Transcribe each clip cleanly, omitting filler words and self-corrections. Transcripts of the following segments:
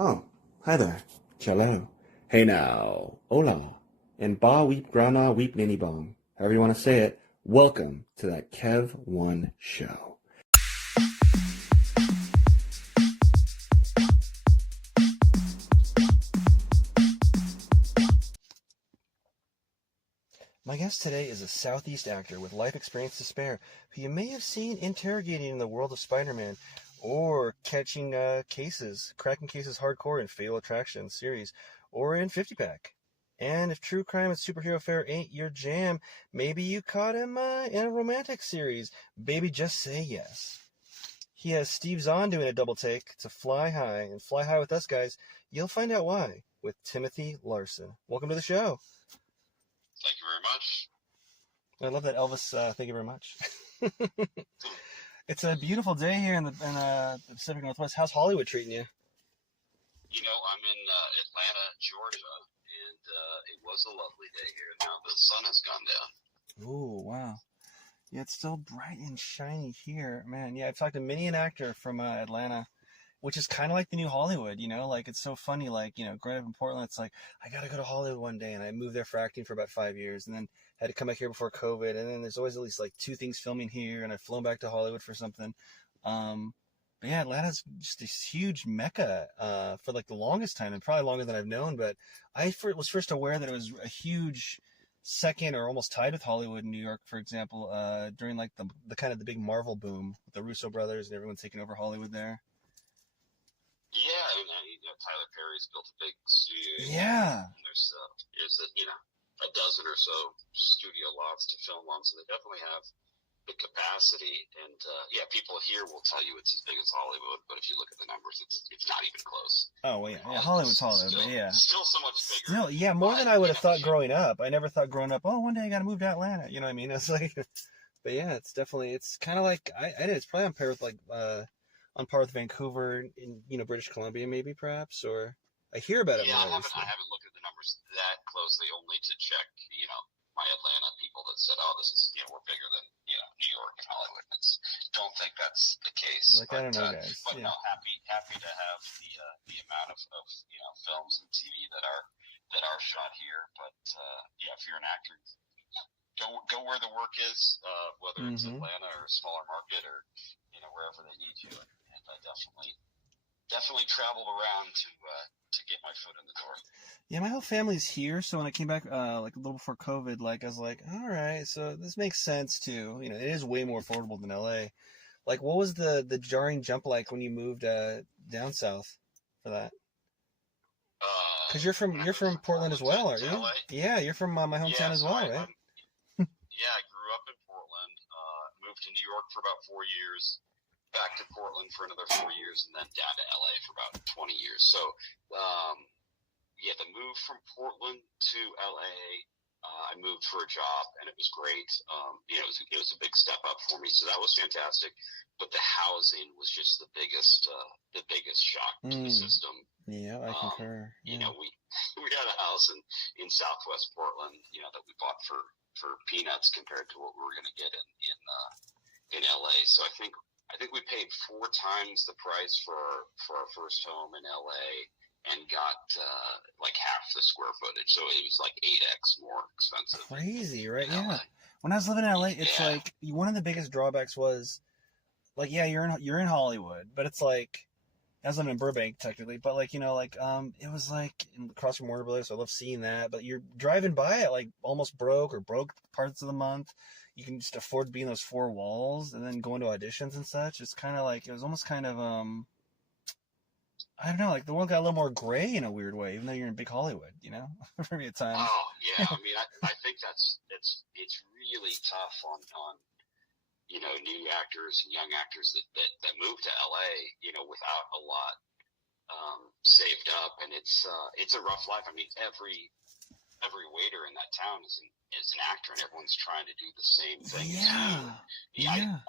Oh, hi there. Cello. Hey now. Hola. And ba weep grana weep ninny bong. However you want to say it. Welcome to that Kev One show. My guest today is a Southeast actor with life experience to spare, who you may have seen interrogating in the world of Spider-Man, or catching cracking cases hardcore in Fatal Attraction series, or in 50 Pack. And if true crime and superhero fare ain't your jam, maybe you caught him in a romantic series. Baby, just say yes. He has Steve Zahn doing a double take to Fly High, and Fly High with us, guys. You'll find out why with Timothy Larsen. Welcome to the show. Thank you very much. I love that Elvis. Thank you very much. It's a beautiful day here in the Pacific Northwest. How's Hollywood treating you? You know, I'm in Atlanta, Georgia, and it was a lovely day here. Now the sun has gone down. Ooh, wow. Yeah, it's still bright and shiny here. Man, yeah, I've talked to many an actor from Atlanta, which is kind of like the new Hollywood, Like, it's so funny, like, growing up in Portland, it's like, I got to go to Hollywood one day. And I moved there for acting for about 5 years and then had to come back here before COVID. And then there's always at least like 2 things filming here. And I've flown back to Hollywood for something. But yeah, Atlanta's just this huge mecca for like the longest time, and probably longer than I've known. But I was first aware that it was a huge second or almost tied with Hollywood in New York, for example, during like the kind of the big Marvel boom with the Russo brothers and everyone taking over Hollywood there. Yeah, Tyler Perry's built a big studio. Yeah. And there's a dozen or so studio lots to film on, so they definitely have the capacity. And people here will tell you it's as big as Hollywood, but if you look at the numbers, it's not even close. Oh well, yeah, Hollywood's Hollywood, but yeah, still so much bigger. Still, yeah, more than I would have thought growing up. I never thought growing up, oh, one day I got to move to Atlanta. You know what I mean? It's like, but yeah, it's kind of like it's probably on par with on par with Vancouver in British Columbia, maybe perhaps, or I hear about it. Yeah, I haven't looked at the numbers that closely, only to check my Atlanta people that said, oh, this is we're bigger than New York and Hollywood. Don't think that's the case. Like, I don't know, guys. But no, happy to have the amount of films and TV that are shot here. But if you're an actor, go where the work is, whether it's Atlanta or a smaller market or wherever they need you. And I definitely traveled around to get my foot in the door. Yeah, my whole family's here, so when I came back like a little before COVID, like I was like, all right, so this makes sense too. It is way more affordable than LA. Like, what was the jarring jump like when you moved down south for that? Because you're from Portland as well, aren't you? LA? Yeah, you're from my hometown as well, right? Yeah, I grew up in Portland. Moved to New York for about 4 years. Back to Portland for another 4 years, and then down to LA for about 20 years. So, the move from Portland to LA, I moved for a job, and it was great. It was a big step up for me, so that was fantastic. But the housing was just the biggest shock to the system. Yeah, I concur. We had a house in Southwest Portland, that we bought for peanuts compared to what we were going to get in LA. So I think we paid 4 times the price for our first home in LA and got like half the square footage. So it was like 8x more expensive. Crazy, right? Yeah. When I was living in LA, it's like one of the biggest drawbacks was like, yeah, you're in Hollywood, but it's like I was living in Burbank technically, but like it was like across from Warner Brothers. So I love seeing that. But you're driving by it like almost broke parts of the month. You can just afford to be in those 4 walls and then going to auditions and such. It's kind of like, it was almost kind of, I don't know, like the world got a little more gray in a weird way, even though you're in big Hollywood, for me at times. Oh, yeah. I mean, I think it's really tough on new actors and young actors that move to LA, without a lot saved up. And it's a rough life. I mean, every waiter in that town is an actor, and everyone's trying to do the same thing. Yeah.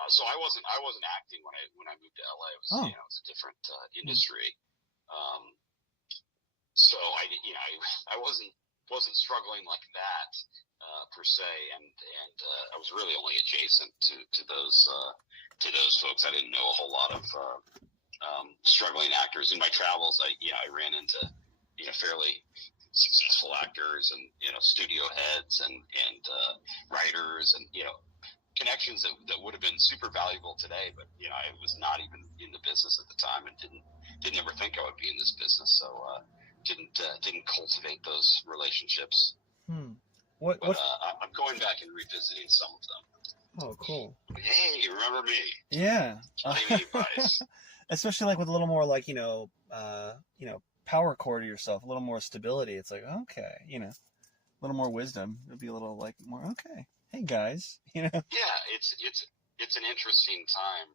So I wasn't acting when I moved to LA. It was it was a different industry. So I wasn't struggling like that per se, and I was really only adjacent to those folks. I didn't know a whole lot of struggling actors. In my travels, I ran into, fairly successful actors and, studio heads and writers and, connections that would have been super valuable today, but, I was not even in the business at the time and didn't ever think I would be in this business. So, didn't cultivate those relationships. What? I'm going back and revisiting some of them. Oh, cool. Hey, remember me? Yeah. Especially like with a little more like, power core to yourself, a little more stability. It's like, okay, a little more wisdom. It'll be a little like more, okay. Hey guys, Yeah, it's an interesting time,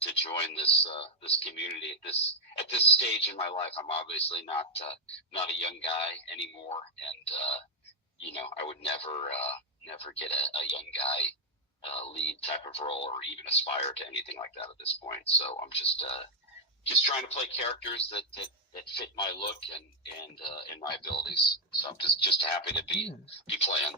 to join this community at this stage in my life. I'm obviously not a young guy anymore, and I would never get a young guy lead type of role or even aspire to anything like that at this point. So I'm just trying to play characters that fit my look and my abilities. So I'm just happy to be playing.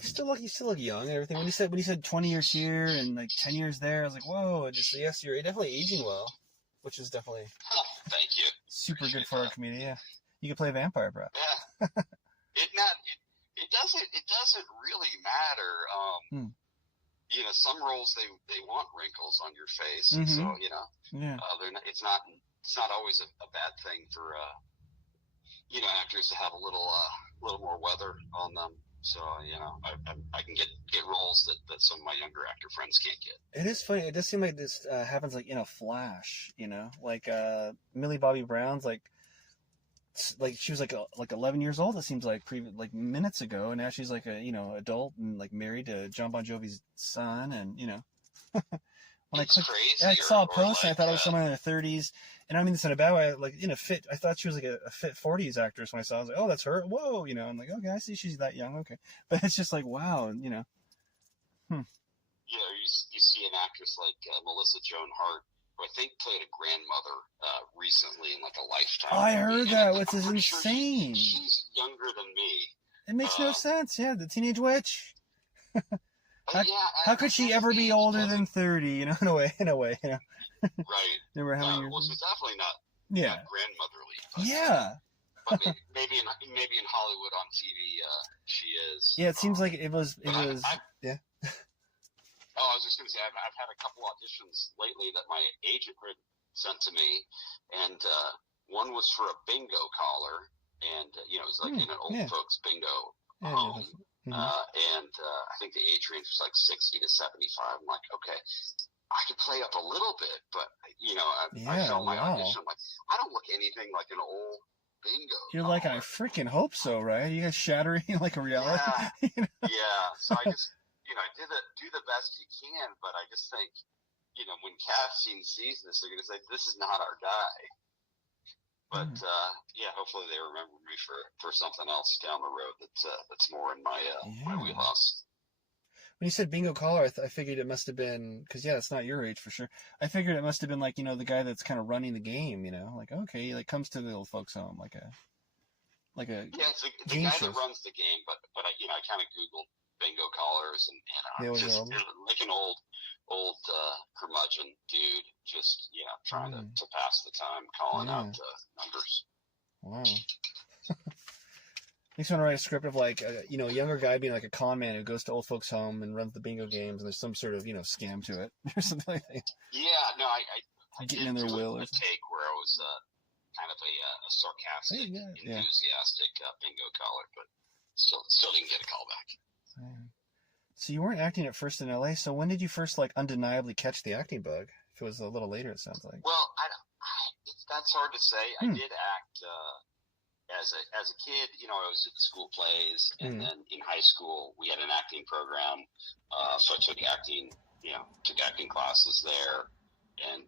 You still look young and everything. When you said 20 years here and like 10 years there, I was like, whoa! Yes, you're definitely aging well, which is definitely thank you. Super good for our community. Yeah, you could play a vampire, bro. Yeah, it doesn't really matter. Some roles they want wrinkles on your face, so it's not always a bad thing for actors to have a little more weather on them. So I can get roles that some of my younger actor friends can't get. It is funny. It does seem like this happens like in a flash. Like Millie Bobby Brown's like she was like 11 years old. It seems like minutes ago, and now she's like a adult and like married to John Bon Jovi's son, and when I saw a post, and I thought it was someone in their 30s, and I don't mean this in a bad way. Like fit, I thought she was like a fit 40s actress when I saw. I was like, oh, that's her. Whoa, I'm like, okay, I see she's that young. Okay, but it's just like, wow, You see an actress like Melissa Joan Hart, who I think played a grandmother recently in like a Lifetime. Oh, I heard that, which is insane. Sure she's younger than me. It makes no sense. Yeah, the teenage witch. How could she ever be older than 30? In a way. Right. Never how many years? Well, she's definitely not grandmotherly. But, yeah. But maybe in Hollywood on TV, she is. Yeah, it seems like it was. Yeah. Oh, I was just going to say, I've had a couple auditions lately that my agent had sent to me, and one was for a bingo collar, and it was like in an old folks bingo home. And I think the age range was like 60 to 75. I'm like, okay, I could play up a little bit, but I felt my audition. I'm like, I don't look anything like an old bingo. You're like, I freaking hope so, right? You guys shattering like a reality. Yeah. So I just, do the best you can, but I just think, when casting sees this, they're going to say, this is not our guy. But hopefully they remember me for something else down the road that's more in my wheelhouse. When you said bingo collar, I figured it must have been because it's not your age for sure. I figured it must have been like the guy that's kind of running the game. Like okay, he like comes to the old folks home like a it's the guy that runs the game. But I kind of googled bingo collars and I'm just like an old curmudgeon dude, just trying to pass the time, calling out numbers. Wow. Makes me want to write a script of like a younger guy being like a con man who goes to old folks' home and runs the bingo games, and there's some sort of scam to it or something like that. Yeah, no, I getting in their will or something. Take where I was kind of a sarcastic, enthusiastic bingo caller, but still didn't get a call back. So you weren't acting at first in LA. So when did you first like undeniably catch the acting bug? If it was a little later, it sounds like. Well, that's hard to say. I did act as a kid. I was at school plays, and then in high school we had an acting program. So I took acting classes there, and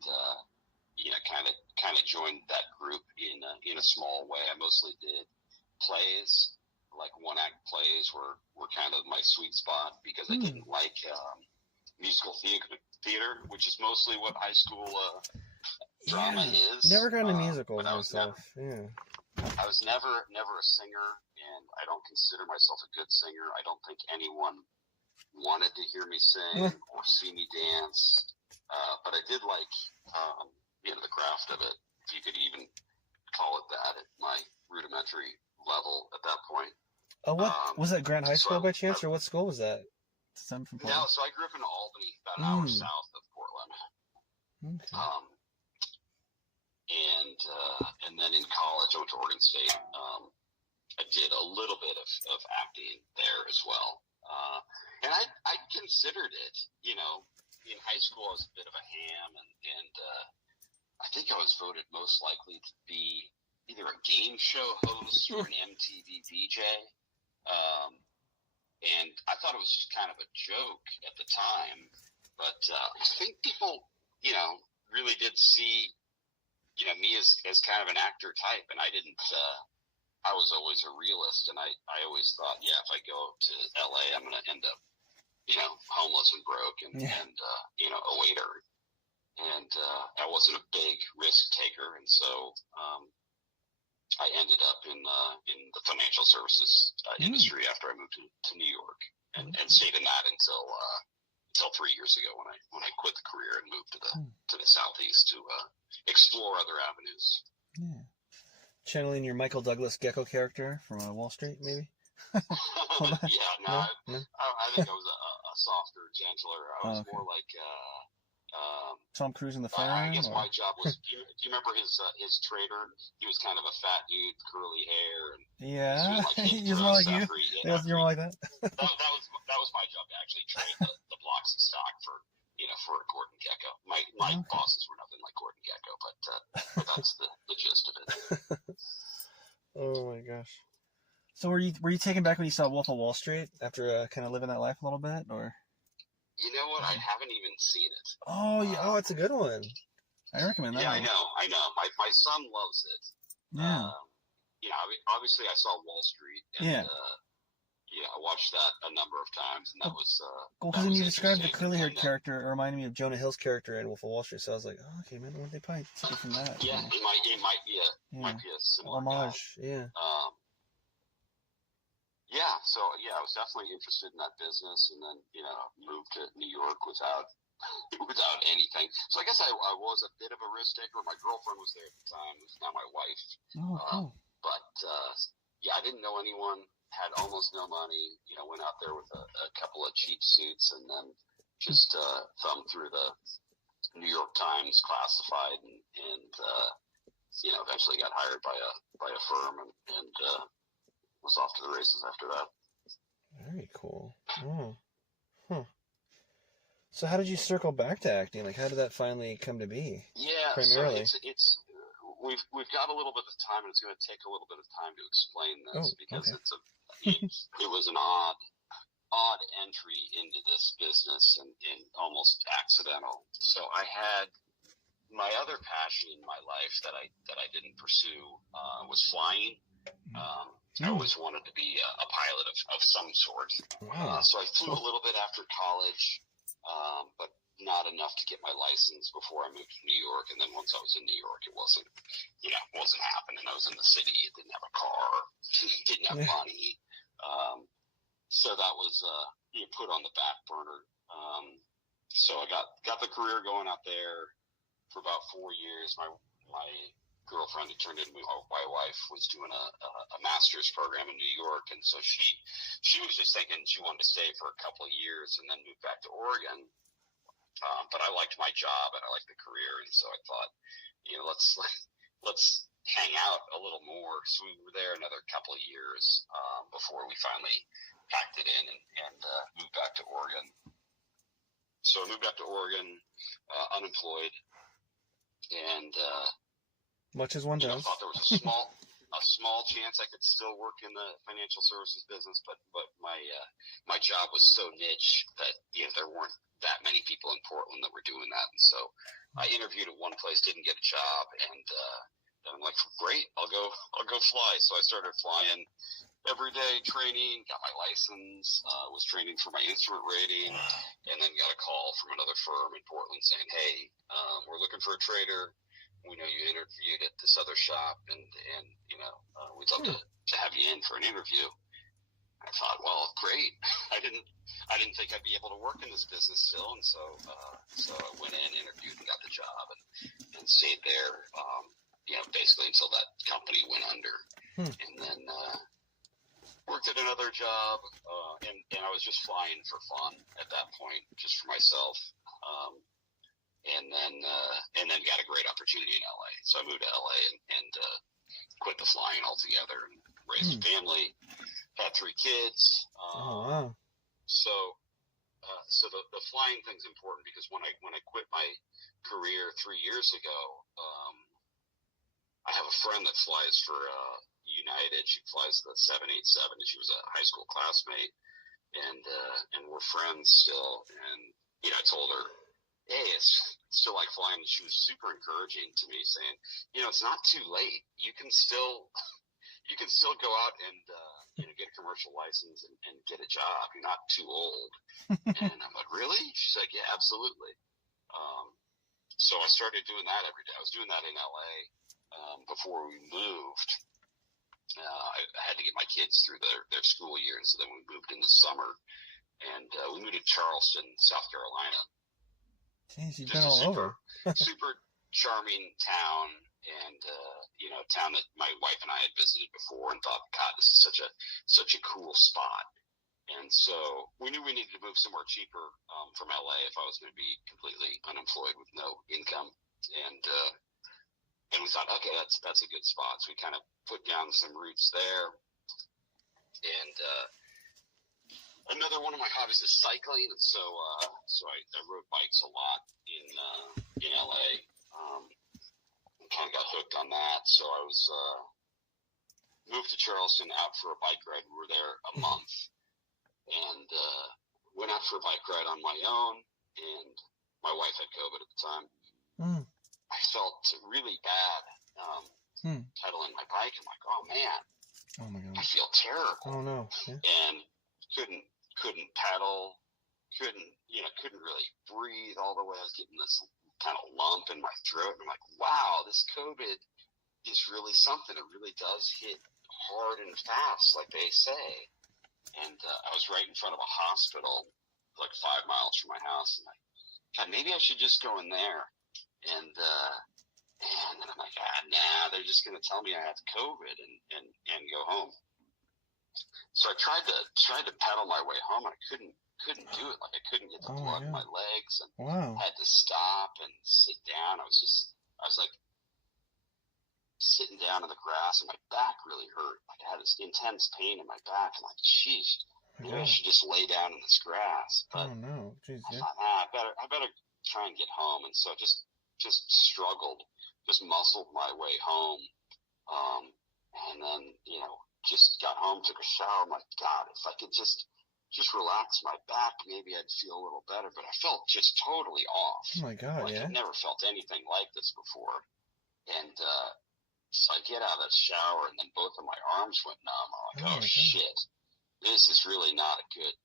kind of joined that group in a small way. I mostly did plays. Like one act plays were kind of my sweet spot because I didn't like musical theater, which is mostly what high school drama is. Never got into musicals myself. I was never a singer, and I don't consider myself a good singer. I don't think anyone wanted to hear me sing or see me dance. But I did like, the craft of it, if you could even call it that, at my rudimentary level at that point. Oh, what was that? Grant High School by chance, or what school was that? No, so I grew up in Albany, about an hour south of Portland. Okay. And then in college, I went to Oregon State. I did a little bit of acting there as well. And I considered it, in high school I was a bit of a ham, and I think I was voted most likely to be either a game show host or an MTV VJ. And I thought it was just kind of a joke at the time, but I think people, really did see, me as kind of an actor type, and I didn't. I was always a realist, and I always thought, if I go to LA, I'm going to end up, homeless and broke, and a waiter. And I wasn't a big risk taker, and so I ended up in the financial services industry after I moved to New York, and stayed in that until 3 years ago when I quit the career and moved to the southeast to explore other avenues. Yeah. Channeling your Michael Douglas Gecko character from Wall Street, maybe? I think I was a softer, gentler. I was more like Tom Cruise in The Firm? I guess my job was. Do you remember his trader? He was kind of a fat dude, curly hair, and he was more like you. You're more like that. that was my job, to actually trade the blocks of stock for a Gordon Gecko. My bosses were nothing like Gordon Gecko, but that's the gist of it. Oh my gosh. So were you taken back when you saw Wolf of Wall Street after kind of living that life a little bit, or? You know what? I haven't even seen it. Oh, yeah. It's a good one. I recommend that. Yeah, one. I know. My son loves it. Yeah. Obviously I saw Wall Street. And, I watched that a number of times, and that was. Well, because when you described the curly-haired character, it reminded me of Jonah Hill's character in Wolf of Wall Street. So I was like, okay, man, they probably took it from that. Yeah, it might be a similar homage. Guy. So I was definitely interested in that business, and then moved to New York without anything. So I guess I was a bit of a risk taker. My girlfriend was there at the time, who's now my wife. Oh, cool. But I didn't know anyone. Had almost no money. Went out there with a couple of cheap suits, and then just thumbed through the New York Times classified, and eventually got hired by a firm, and was off to the races after that. Very cool. Oh. Huh. So how did you circle back to acting? Like, how did that finally come to be? Yeah, primarily. So it's we've got a little bit of time, and it's going to take a little bit of time to explain this because it was an odd entry into this business and almost accidental. So I had my other passion in my life that I didn't pursue was flying. I always wanted to be a pilot of some sort. Wow. So I flew a little bit after college, but not enough to get my license before I moved to New York. And then once I was in New York, it wasn't happening. I was in the city. It didn't have a car, didn't have money. So that was put on the back burner. So I got the career going out there for about 4 years. My girlfriend who turned into my wife was doing a master's program in New York, and so she was just thinking she wanted to stay for a couple of years and then move back to Oregon. But I liked my job and I liked the career, and so I thought, let's hang out a little more. So we were there another couple of years before we finally packed it in and moved back to Oregon. So I moved back to Oregon, unemployed, and much as one does. I thought there was a small chance I could still work in the financial services business, but my job was so niche that there weren't that many people in Portland that were doing that, and so I interviewed at one place, didn't get a job, and then I'm like, great, I'll go fly. So I started flying every day, training, got my license, was training for my instrument rating, and then got a call from another firm in Portland saying, hey, we're looking for a trader. We know you interviewed at this other shop, and we'd love to have you in for an interview. I thought, well, great. I didn't think I'd be able to work in this business still, and so I went in, interviewed, and got the job, and stayed there, basically until that company went under, and then worked at another job, and I was just flying for fun at that point, just for myself, and then got a great opportunity in LA. So I moved to LA and quit the flying altogether and raised a family. Had 3 kids. Oh wow! So the flying thing's important because when I quit my career 3 years ago, I have a friend that flies for United. She flies the 787, and she was a high school classmate, and we're friends still. And I told her, hey, it's still like flying. And she was super encouraging to me, saying, it's not too late. You can still go out and get a commercial license and get a job. You're not too old. And I'm like, really? She's like, yeah, absolutely. So I started doing that every day. I was doing that in LA before we moved. I had to get my kids through their school year, and so then we moved in the summer, and we moved to Charleston, South Carolina. Jeez, you've been all over. Super charming town, and a town that my wife and I had visited before and thought, God, this is such a cool spot. And so we knew we needed to move somewhere cheaper from LA if I was going to be completely unemployed with no income. And we thought, okay, that's a good spot. So we kind of put down some roots there. And another one of my hobbies is cycling, and so I rode bikes a lot in LA. Kind of got hooked on that, so I was moved to Charleston out for a bike ride. We were there a month, and went out for a bike ride on my own. And my wife had COVID at the time. I felt really bad pedaling my bike. I'm like, oh man, oh my God, I feel terrible. Oh no, yeah. And couldn't pedal, couldn't really breathe all the way. I was getting this kind of lump in my throat, and I'm like, wow, this COVID is really something. It really does hit hard and fast, like they say. And I was right in front of a hospital, like 5 miles from my house, and God, maybe I should just go in there. And then I'm like, nah, they're just going to tell me I have COVID and go home. So I tried to pedal my way home, and I couldn't do it. Like I couldn't get the blood in my legs, and had to stop and sit down. I was like sitting down in the grass, and my back really hurt. Like I had this intense pain in my back. I'm like, geez, maybe I should just lay down in this grass. But oh no, jeez, I thought, I better try and get home. And so just struggled, just muscled my way home, and then just got home, took a shower. I'm like, God, if I could just relax my back, maybe I'd feel a little better. But I felt just totally off. Oh my God, I've never felt anything like this before. And so I get out of that shower, and then both of my arms went numb. I'm like, oh shit, this is really not a good,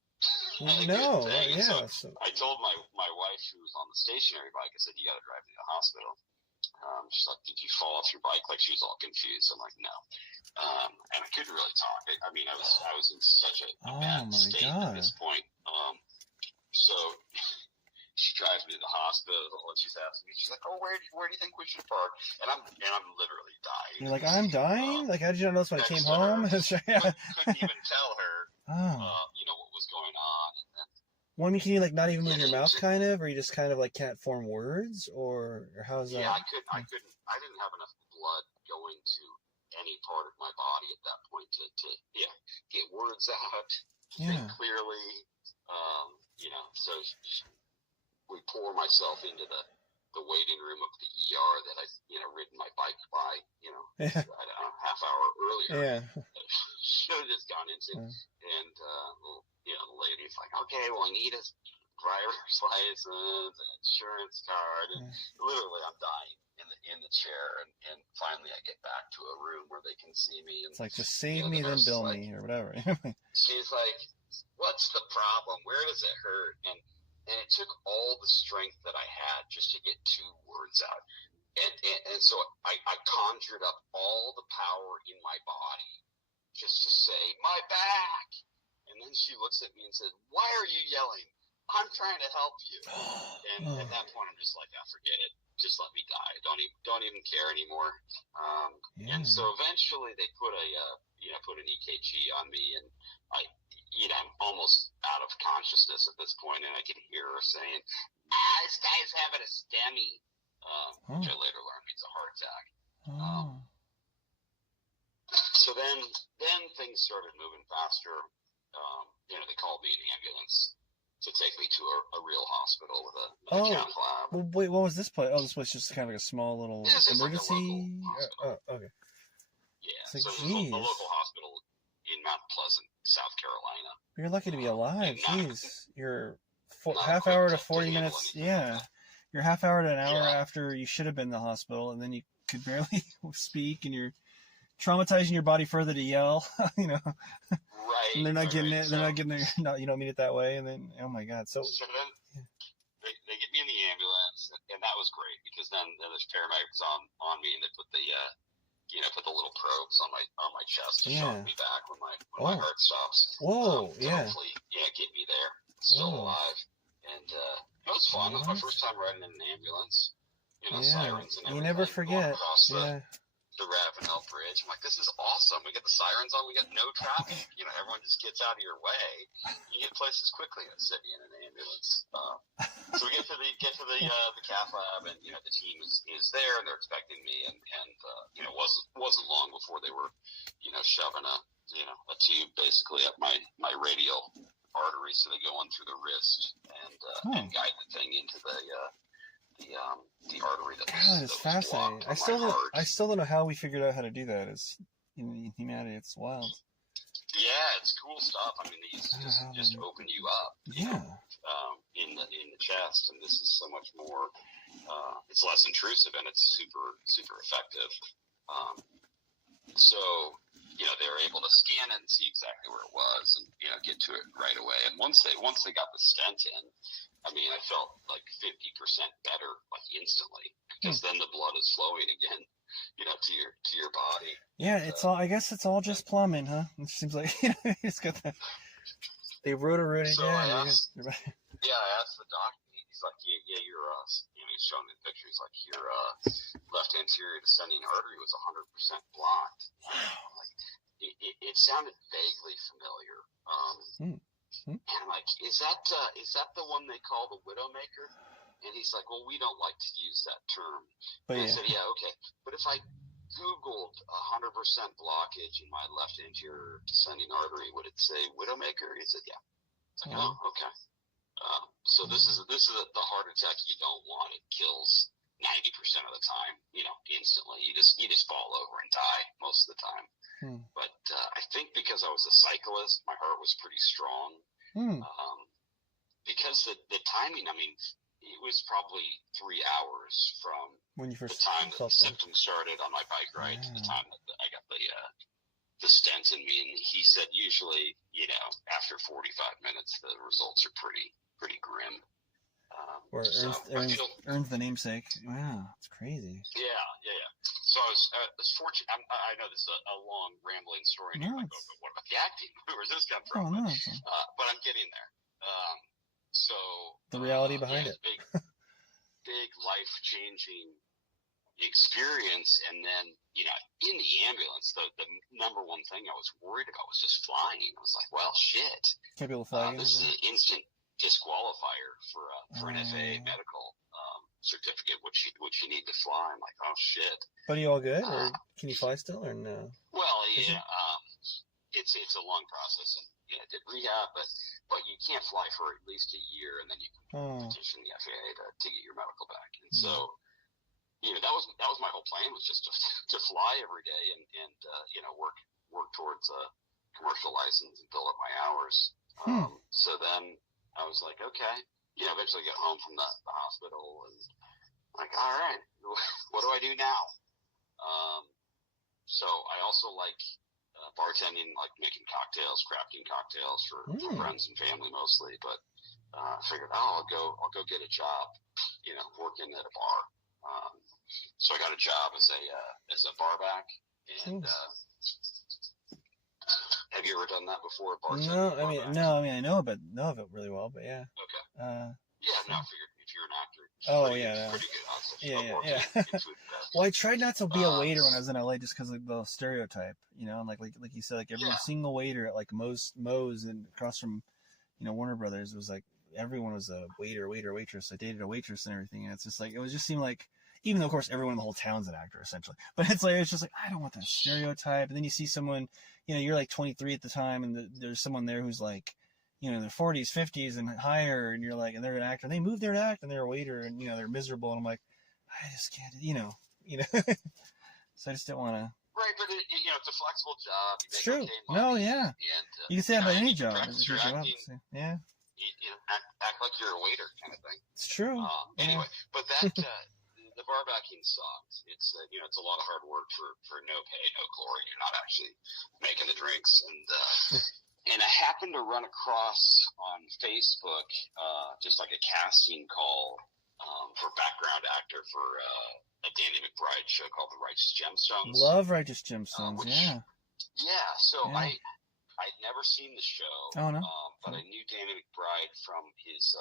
no, good thing. yeah. So I told my wife, who was on the stationary bike, I said, you got to drive me to the hospital. She's like, did you fall off your bike? Like she was all confused. I'm like, no. And I couldn't really talk. I mean, I was in such a bad state at this point. So she drives me to the hospital, and she's asking me, she's like, oh, where do you think we should park? And I'm literally dying. You're like, I'm dying? Like, how did you not notice when I came home? Couldn't even tell her, what was going on. And then, well, I mean, can you like not even move your mouth, kind of, or you just kind of like can't form words, or how's that? Yeah, I couldn't. I didn't have enough blood going to any part of my body at that point to get words out, think clearly. So we pour myself into the waiting room of the ER that I ridden my bike by I don't know, half hour earlier. Yeah. Should have just gone into, and the lady's like, okay, well, I need a driver's license, an insurance card, and literally I'm dying in the chair, and finally I get back to a room where they can see me. And it's like, just save me, then bill me, or whatever. She's like, what's the problem? Where does it hurt? And it took all the strength that I had just to get 2 words out. And so I conjured up all the power in my body just to say, my back. And then she looks at me and said, "Why are you yelling? I'm trying to help you." And at that point, I'm just like, forget it. Just let me die. Don't even care anymore. And so eventually they put an EKG on me, and I'm almost out of consciousness at this point, and I can hear her saying, "This guy's having a STEMI," which I later learned means a heart attack. So then things started moving faster. They called me an ambulance to take me to a real hospital with a cath lab. Well, wait, what was this place? Oh, this was just kind of like a small little emergency. Like Okay. Yeah, like, so it was a local hospital in Mount Pleasant, South Carolina. You're lucky to be alive. Jeez, you're half hour to 40 minutes. Yeah, you're half hour to an hour after you should have been in the hospital, and then you could barely speak, and you're traumatizing your body further to yell. Right. And they're not getting it. They're not getting it. No, you don't mean it that way. And then, oh my God. So then they get me in the ambulance, and that was great because then there's paramedics on me, and they put the little probes on my chest to shock me back when my heart stops. Whoa. Hopefully, get me there, still alive. And it was fun. It was my first time riding in an ambulance. Sirens and everything. You never forget. The Ravenel Bridge. I'm like, this is awesome. We got the sirens on. We got no traffic. Everyone just gets out of your way. You get places quickly in a city in an ambulance. So we get to the cath lab, and the team is there, and they're expecting me, and wasn't long before they were shoving a tube basically up my radial artery, so they go in through the wrist and guide the thing into the artery. God, it's fascinating. I still don't know how we figured out how to do that. It's in humanity. It's wild. Yeah, it's cool stuff. I mean, these just open you up. In the chest, and this is so much more. It's less intrusive, and it's super super effective. So they were able to scan it and see exactly where it was, and get to it right away. And once they got the stent in, I mean, I felt like 50% better, like instantly, because then the blood is flowing again, to your body. Yeah, it's all. I guess it's all just plumbing, huh? It seems like it's got that. They wrote it So again. I asked the doctor. He's like, yeah, you're he's showing me the picture. He's like, your left anterior descending artery was 100% blocked. Wow. Like, it sounded vaguely familiar. And I'm like, is that the one they call the Widowmaker? And he's like, well, we don't like to use that term. And I said, yeah, okay. But if I Googled 100% blockage in my left anterior descending artery, would it say Widowmaker? He said, yeah. It's like, oh, okay. So this is the heart attack you don't want. It kills 90% of the time, instantly. You just fall over and die most of the time. But I think because I was a cyclist, my heart was pretty strong. Because the timing, I mean, it was probably 3 hours from when you first the time that the symptoms started on my bike ride to the time that I got the stent in me. And he said usually, after 45 minutes, the results are pretty grim. Or earns the namesake. Wow, it's crazy. Yeah. So I was fortunate. I know this is a long, rambling story. And you're like, oh, but what about the acting? Where's this come from? But I'm getting there. So the reality behind it. Big life-changing experience. And then, in the ambulance, the number one thing I was worried about was just flying. I was like, well, shit. Can't be able to fly. This is an instant disqualifier for an FAA medical certificate, which you need to fly. I'm like, oh shit. But are you all good, or can you fly still, or no? Well, yeah, it's a long process, and did rehab, but you can't fly for at least a year, and then you can petition the FAA to get your medical back. And so, that was my whole plan, was just to fly every day and work towards a commercial license and build up my hours. So then I was like, okay, eventually get home from the hospital, and like, all right, what do I do now? So I also like bartending, like making cocktails, crafting cocktails for friends and family mostly. But I figured, I'll go get a job, working at a bar. So I got a job as a barback, and Have you ever done that before? Bartending? No, I mean, I know of it really well, but yeah. Okay. Yeah, So. no, I figured if you're an actor, Oh yeah, pretty good on such yeah. bartending food and Well, I tried not to be a waiter when I was in LA just because of the stereotype, you know, and like you said, like every single waiter at like Moe's and across from, you know, Warner Brothers was like everyone was a waiter, waitress. I dated a waitress and everything, and it's just like it was just seemed like. Even though, of course, everyone in the whole town's an actor, essentially. But it's just like, I don't want that stereotype. And then you see someone, you know, you're like 23 at the time, and there's someone there who's like, you know, in their 40s, 50s, and higher, and you're like, and they're an actor. And they moved there to act, and they're a waiter, and, you know, they're miserable. And I'm like, I just can't, you know. So I just didn't want to. Right, but, you know, it's a flexible job. You It's true. Okay money, No, yeah. And, you can say that about any job. Practice your acting. Yeah. You know, act like you're a waiter kind of thing. It's true. Anyway, but that... the bar backing sucks. It's you know, it's a lot of hard work for no pay, no glory. You're not actually making the drinks, and I happened to run across on Facebook just like a casting call for background actor for a Danny McBride show called The Righteous Gemstones. Love Righteous Gemstones. Yeah. Yeah. So I'd never seen the show. Oh no. But I knew Danny McBride from his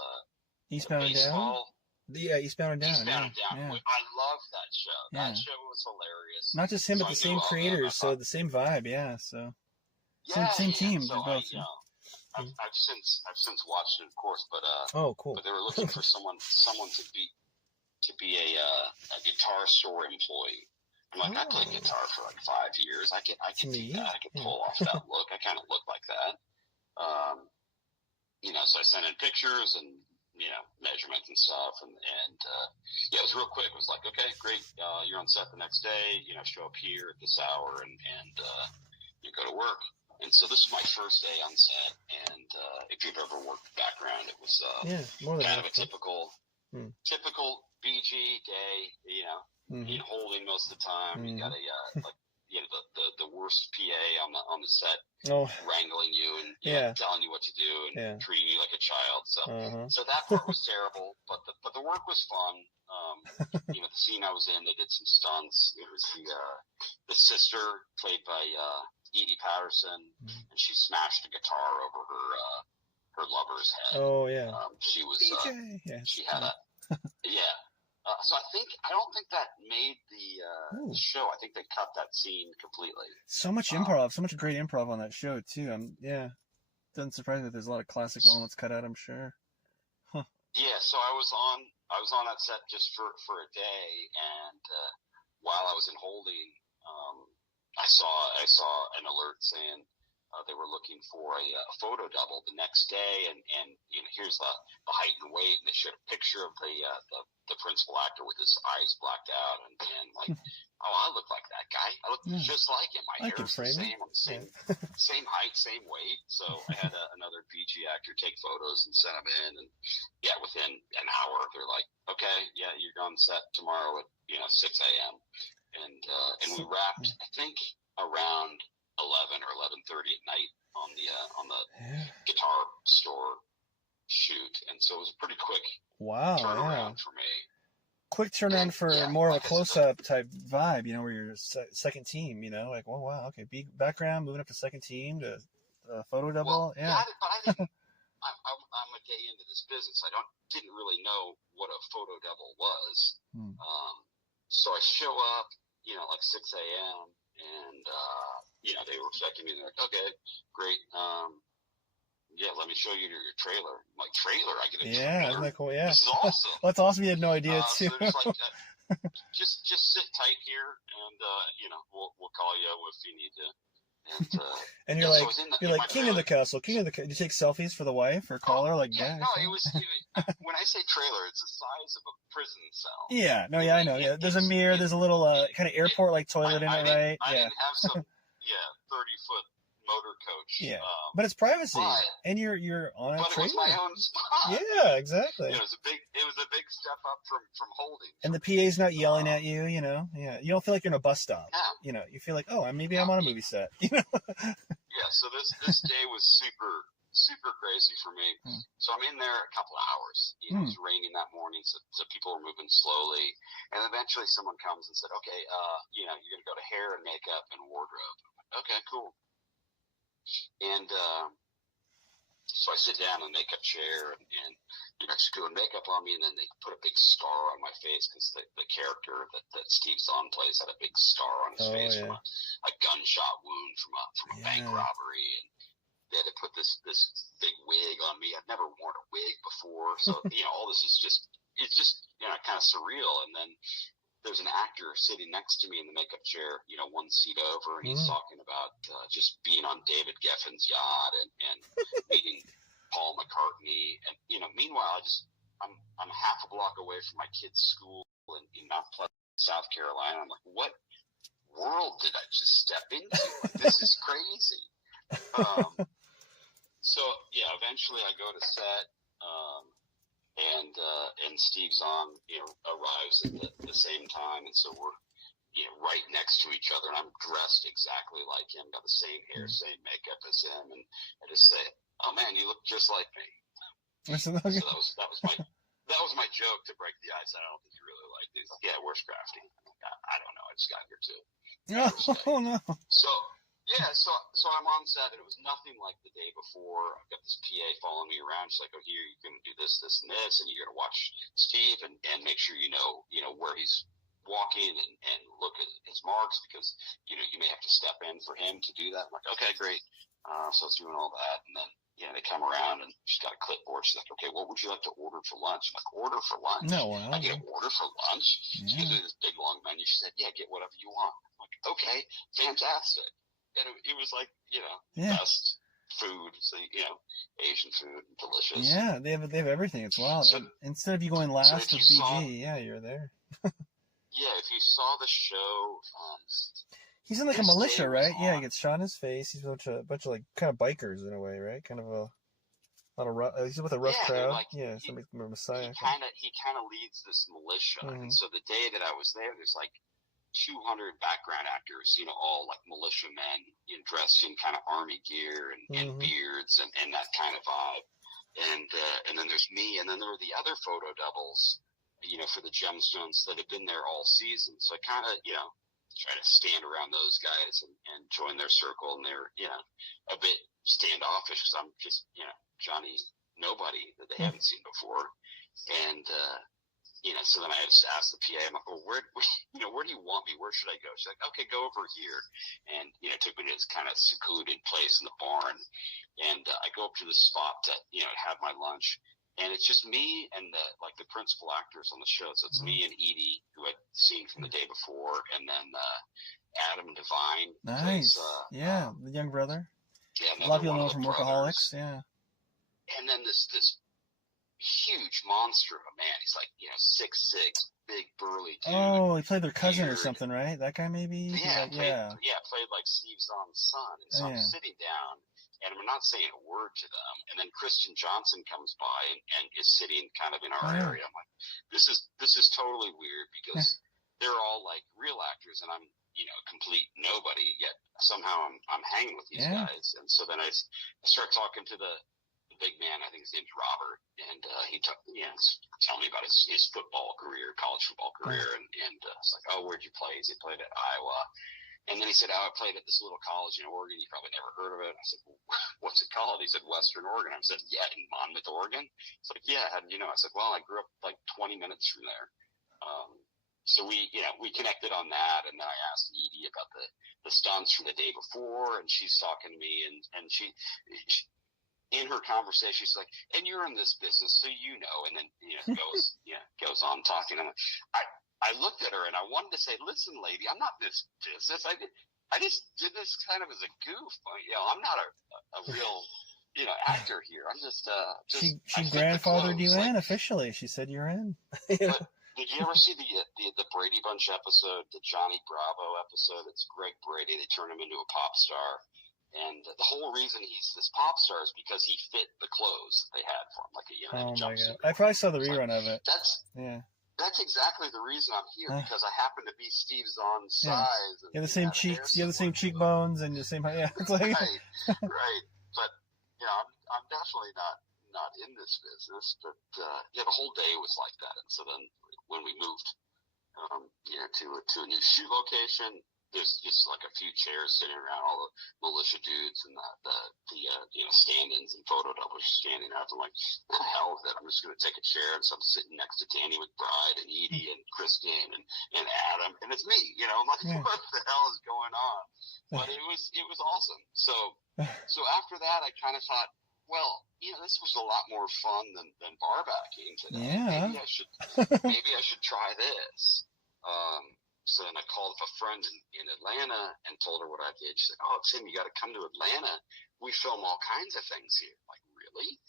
Eastbound and Down. Yeah, Eastbound and Down. Eastbound and Down. Yeah. I love that show. Yeah. That show was hilarious. Not just him, but the same creators, so the same vibe. Yeah, so same team. So I've since watched it, of course, but oh, cool. But they were looking for someone to be a guitar store employee. I'm like, I played guitar for like 5 years. I can do that. I can pull off that look. I kind of look like that. You know, so I sent in pictures and, you know, measurements and stuff. And yeah, it was real quick. It was like, okay, great. You're on set the next day, you know, show up here at this hour and you go to work. And so this was my first day on set. And if you've ever worked background, it was kind of a typical BG day, you know, in holding most of the time. You got a, like, you know, the worst PA on the set, wrangling you and telling you what to do and treating you like a child. So that part was terrible, but the work was fun. You know, the scene I was in, they did some stunts. It was the sister played by Edie Patterson, and she smashed a guitar over her lover's head. Oh yeah. She was BJ. she had a so I don't think that made the show. I think they cut that scene completely. So much improv, so much great improv on that show too. Doesn't surprise me that there's a lot of classic moments cut out, I'm sure. Huh. Yeah, so I was on that set just for a day, and while I was in holding, I saw an alert saying they were looking for a photo double the next day, and you know, here's the height and weight, and they showed a picture of the principal actor with his eyes blacked out, and like, oh, I look like that guy. I look just like him. My hair is the same. I'm the same height, same weight. So I had another BG actor take photos and send them in, and yeah, within an hour, they're like, okay, yeah, you're on set tomorrow at 6 a.m. And we wrapped, I think, around 11 or 11:30 at night on the guitar store shoot, and so it was a pretty quick turnaround for me. Quick turnaround for more of a close-up type vibe, you know, where you're second team, you know, like, oh wow, okay, background, moving up to second team to photo double, but I didn't. I'm a day into this business. I didn't really know what a photo double was. So I show up, you know, like 6 a.m. and you know, they were expecting me. They're like, okay, great. Yeah, let me show you your trailer. I'm like, trailer? I get a trailer? Yeah, isn't that cool? Yeah. This is awesome. That's awesome. You had no idea, too. So they're just like, just sit tight here, and, you know, we'll call you if you need to. And you're like, king of the castle, king of the castle. Do you take selfies for the wife or call her? Like, yeah, no, it was when I say trailer, it's the size of a prison cell. Yeah, no, yeah, I know. Yeah, there's a mirror, there's a little kind of airport-like toilet in it, right? I didn't have some, 30-foot motor coach. Yeah, but it's privacy, and you're on a trailer. But it was my own spot. Yeah, exactly. It was a big step up from holding. And the PA's not yelling at you, you know. Yeah, you don't feel like you're in a bus stop. Yeah. You know, you feel like, oh, maybe I'm on a movie set. You know. Yeah. So this day was super crazy for me. So I'm in there a couple of hours. You know, it was raining that morning, so people were moving slowly. And eventually someone comes and said, okay, you know, you're gonna go to hair and makeup and wardrobe. Okay, cool. And so I sit down in the makeup chair, and she's doing makeup on me, and then they put a big scar on my face because the character that Steve Zahn plays had a big scar on his face from a gunshot wound from a bank robbery, and they had to put this big wig on me. I've never worn a wig before, so all this is just kind of surreal. And then there's an actor sitting next to me in the makeup chair, one seat over, and he's talking about just being on David Geffen's yacht and meeting Paul McCartney. And meanwhile, I'm half a block away from my kid's school in Mount Pleasant, South Carolina. I'm like, what world did I just step into? Like, this is crazy. So eventually I go to set, and Steve Zahn, arrives at the same time, and so we're, right next to each other, and I'm dressed exactly like him, got the same hair, same makeup as him, and I just say, "Oh man, you look just like me." So that was my joke to break the ice. I don't think you really liked it. He's like, "Yeah, where's Crafty?" I'm like, I don't know. I just got here too. Oh no. So I'm on set, and it was nothing like the day before. I've got this PA following me around. She's like, "Oh, here, you're going to do this, this, and this, and you're going to watch Steve and make sure you know where he's walking and look at his marks, because you may have to step in for him to do that." I'm like, "Okay, great." So I was doing all that, and then they come around, and she's got a clipboard. She's like, "Okay, what would you like to order for lunch?" I'm like, "Order for lunch? No, wow. I get an order for lunch?" She gives me this big long menu. She said, "Yeah, get whatever you want." I'm like, "Okay, fantastic." And it was like, best food, so, Asian food, delicious. Yeah, they have everything. It's wild. So, instead of you going last with BG, you're there. If you saw the show, he's in like a militia, right? Yeah, he gets shot in his face. He's a bunch of like kind of bikers in a way, right? Kind of a lot of rough. He's with a rough crowd. Like, somebody from a Messiah. He kind of leads this militia, and so the day that I was there's like 200 background actors, all like militiamen, dressed in kind of army gear and beards and that kind of vibe. And then there's me, and then there were the other photo doubles, for the Gemstones that have been there all season. So I kind of, try to stand around those guys and join their circle, and they're, a bit standoffish because I'm just, Johnny Nobody that they haven't seen before. And, so then I just asked the PA, I'm like, "Well, where do you want me? Where should I go?" She's like, "Okay, go over here." And, took me to this kind of secluded place in the barn. And I go up to this spot to, have my lunch. And it's just me and the principal actors on the show. So it's me and Edie, who I'd seen from the day before. And then Adam Devine. Nice. Plays, the young brother. Yeah, a lot of people know him from Workaholics. Yeah. And then this huge monster of a man. He's like, 6'6", big burly dude. Oh, he played their cousin or something, right? That guy maybe? Yeah, played like Steve Zahn's son. And so I'm sitting down, and I'm not saying a word to them. And then Kristen Johnson comes by and is sitting kind of in our area. I'm like, this is totally weird, because they're all like real actors, and I'm, complete nobody, yet somehow I'm hanging with these guys. And so then I start talking to the big man. I think his name's Robert, and he tell me about his football career, college football career, and it's like, "Oh, where'd you play?" He played at Iowa, and then he said, "Oh, I played at this little college in Oregon. You probably never heard of it." I said, "Well, what's it called?" He said, "Western Oregon." I said, "Yeah, in Monmouth, Oregon." It's like, "Yeah, how did you know?" I said, "Well, I grew up like 20 minutes from there." So we connected on that, and then I asked Edie about the stunts from the day before, and she's talking to me, and she in her conversation, she's like, "And you're in this business, so you know." And then goes on talking. I looked at her and I wanted to say, "Listen, lady, I'm not in this business. I just did this kind of as a goof. I'm not a real actor here. I'm just she grandfathered you in officially. She said you're in." But did you ever see the Brady Bunch episode, the Johnny Bravo episode? It's Greg Brady. They turn him into a pop star. And the whole reason he's this pop star is because he fit the clothes they had for him, like a jumpsuit. I probably saw the rerun of it. That's exactly the reason I'm here, because I happen to be Steve Zahn's size. And you have the same cheeks, you have the same cheekbones, and the same. It's like right. But I'm definitely not in this business. But the whole day was like that. And so then when we moved, to a new shoot location. there's just like a few chairs sitting around, all the militia dudes and the stand-ins and photo doublers standing out. I'm like, what the hell is that? I'm just going to take a chair, and so I'm sitting next to Danny McBride and Edie and Kristen and Adam, and it's me. I'm like, what the hell is going on? But it was awesome. So after that, I kind of thought, well, this was a lot more fun than bar backing today. Yeah. Maybe I should try this. So then I called up a friend in Atlanta and told her what I did. She said, "Oh, Tim, you got to come to Atlanta. We film all kinds of things here." I'm like, really?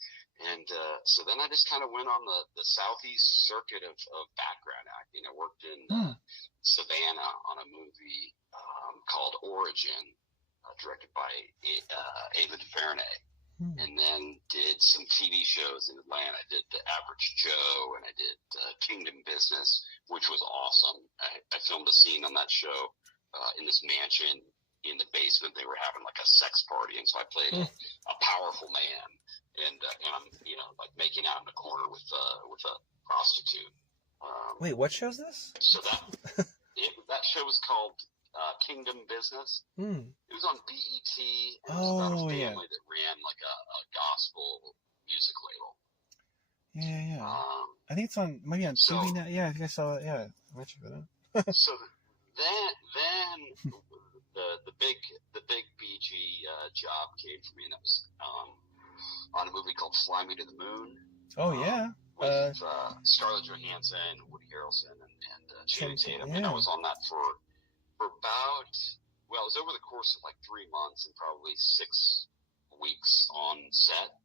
And so then I just kind of went on the Southeast circuit of background acting. I worked in Savannah on a movie called Origin, directed by Ava DuVernay. And then did some TV shows in Atlanta. I did The Average Joe, and I did Kingdom Business, which was awesome. I filmed a scene on that show in this mansion in the basement. They were having like a sex party, and so I played a powerful man, and I'm like making out in the corner with a prostitute. Wait, what show is this? So that show was called Kingdom Business. It was on BET. It was about a family that ran like a gospel music label. Yeah. I think it's maybe on TV now. Yeah, I think I saw it. Yeah, I might check it out. So then the big BG job came for me, and that was on a movie called Fly Me to the Moon. Oh yeah. With Scarlett Johansson, Woody Harrelson, and Channing Tatum, and I was on that for about, well, it was over the course of like 3 months and probably 6 weeks on set,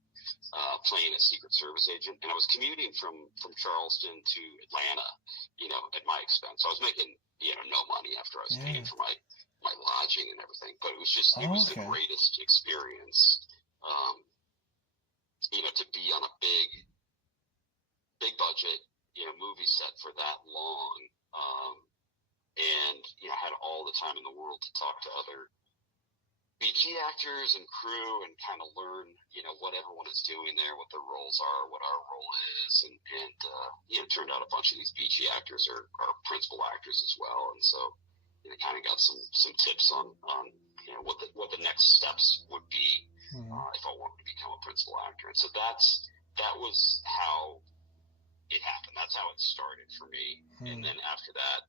playing a Secret Service agent. And I was commuting from Charleston to Atlanta, at my expense. I was making, no money after I was paying for my lodging and everything. But it was just, it was the greatest experience, to be on a big budget, movie set for that long. And had all the time in the world to talk to other BG actors and crew and kind of learn, what everyone is doing there, what their roles are, what our role is, and it turned out a bunch of these BG actors are principal actors as well, and so kind of got some tips on what the next steps would be if I wanted to become a principal actor, and so that was how it happened. That's how it started for me, and then after that.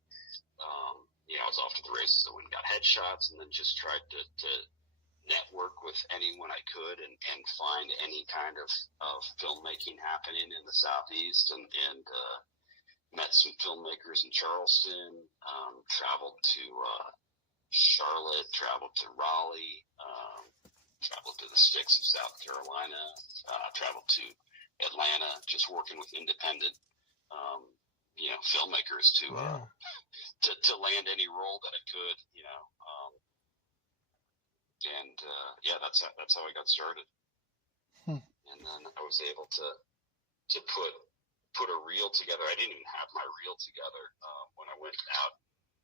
I was off to the races. I went and got headshots, and then just tried to network with anyone I could and find any kind of filmmaking happening in the Southeast, and met some filmmakers in Charleston, traveled to Charlotte, traveled to Raleigh, traveled to the sticks of South Carolina, traveled to Atlanta, just working with independent filmmakers to land any role that I could, that's how I got started. And then I was able to put a reel together. I didn't even have my reel together when I went out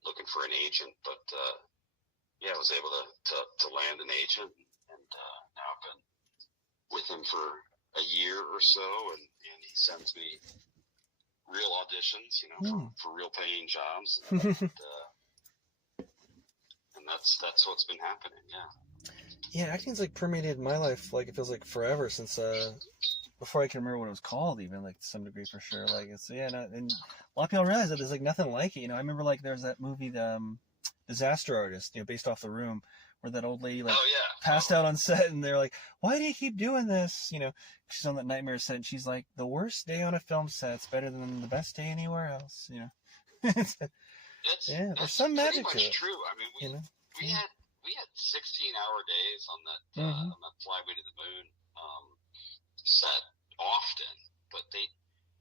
looking for an agent, but I was able to land an agent, and now I've been with him for a year or so, and he sends me real auditions, for real paying jobs, and that's what's been happening. Yeah, acting's like permeated my life. Like it feels like forever since before I can remember what it was called, even like to some degree for sure. Like it's and a lot of people realize that there's like nothing like it. I remember like there's that movie, the Disaster Artist, based off The Room, where that old lady passed out on set, and they're like, "Why do you keep doing this?" She's on that nightmare set, and she's like, "The worst day on a film set's better than the best day anywhere else." There's some magic to it. True. I mean, we had 16-hour days on that Fly Me to the Moon set often, but they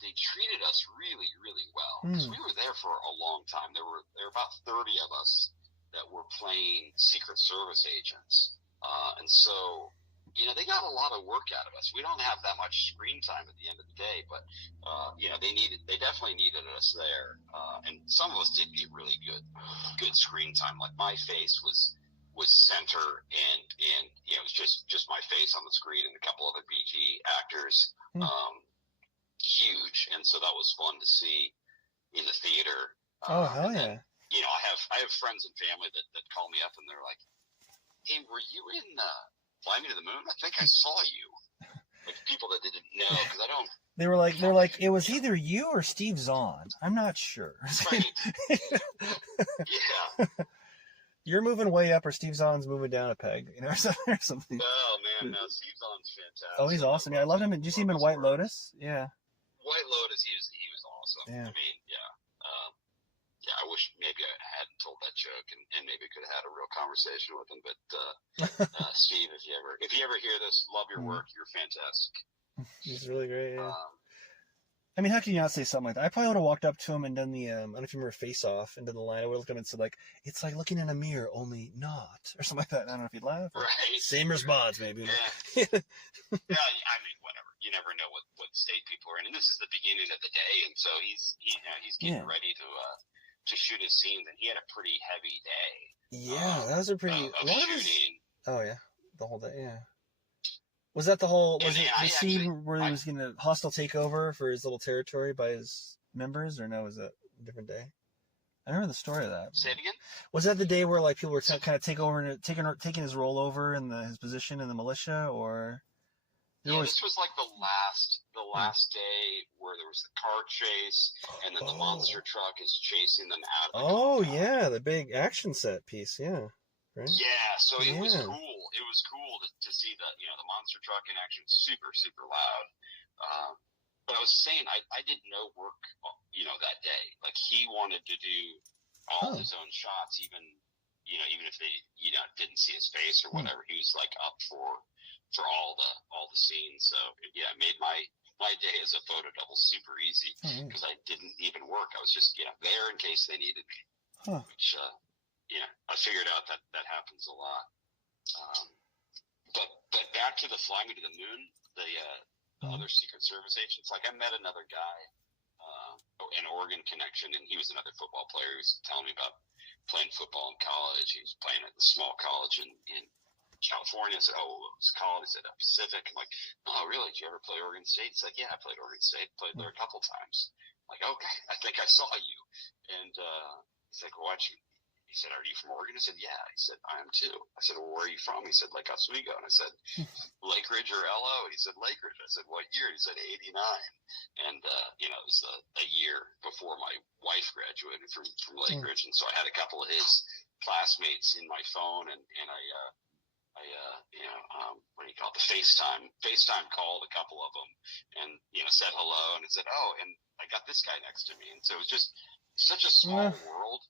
treated us really, really well, because we were there for a long time. There were about 30 of us that were playing Secret Service agents, and so they got a lot of work out of us. We don't have that much screen time at the end of the day, but they definitely needed us there, and some of us did get really good screen time. Like my face was center, and it was just my face on the screen and a couple other BG actors. Huge, and so that was fun to see in the theater. Oh, hell yeah. I have friends and family that call me up and they're like, "Hey, were you in Fly Me to the Moon? I think I saw you." Like people that didn't know, because I don't. They're like, it was either you or Steve Zahn. I'm not sure. Right. Yeah. You're moving way up, or Steve Zahn's moving down a peg, or something. Oh man, no, Steve Zahn's fantastic. Oh, he's awesome. Yeah, I loved him. Did you see him in White Lotus? Yeah. White Lotus, he was awesome. Yeah. I mean, yeah, I wish maybe I hadn't told that joke and maybe could have had a real conversation with him. But Steve, if you ever hear this, love your work. You're fantastic. He's really great. Yeah. I mean, how can you not say something like that? I probably would have walked up to him and done the, I don't know if you remember Face Off, and done the line. I would have looked at him and said, like, it's like looking in a mirror, only not, or something like that. I don't know if he'd laugh. Right. Same response, maybe. Yeah. Yeah, I mean, whatever. You never know what state people are in. And this is the beginning of the day, and so he's getting ready to shoot his scenes, and he had a pretty heavy day. Yeah, that was a pretty... of shooting. Oh, yeah. The whole day, yeah. Was that the whole... Was it the scene where he was going to hostile takeover for his little territory by his members, or no, was that a different day? I remember the story of that. Say it again? Was that the day where like people were kind of taking his role over in his position in the militia, or... This was like the last day where there was the car chase, and then the monster truck is chasing them out of the compound. Yeah, the big action set piece, yeah. Right? Yeah, so it was cool. It was cool to see the monster truck in action, super, super loud. But I was saying, I did no work, that day. Like, he wanted to do all his own shots, even if they, didn't see his face or whatever. He was like up for all the scenes. So yeah, it made my day as a photo double super easy because I didn't even work. I was just there in case they needed me. Which I figured out that happens a lot. But back to the Fly Me to the Moon, the other Secret Service agents. Like, I met another guy, an Oregon connection, and he was another football player. He was telling me about playing football in college. He was playing at the small college in California. I said, "Oh, what was it called?" He said, Pacific. I'm like, "Oh, really? Did you ever play Oregon State?" He's like, "Yeah, I played Oregon State. Played there a couple times." I'm like, "Okay, I think I saw you." And he's like, "Well, he said, "Are you from Oregon?" I said, "Yeah." He said, "I am too." I said, "Well, where are you from?" He said, "Lake Oswego." And I said, "Lake Ridge or LO?" And he said, "Lake Ridge." I said, "What year?" He said, 89. And, it was a year before my wife graduated from Lake Ridge. And so I had a couple of his classmates in my phone, and what do you call it? The FaceTime called a couple of them and, said hello. And it said, "Oh, and I got this guy next to me." And so it was just such a small world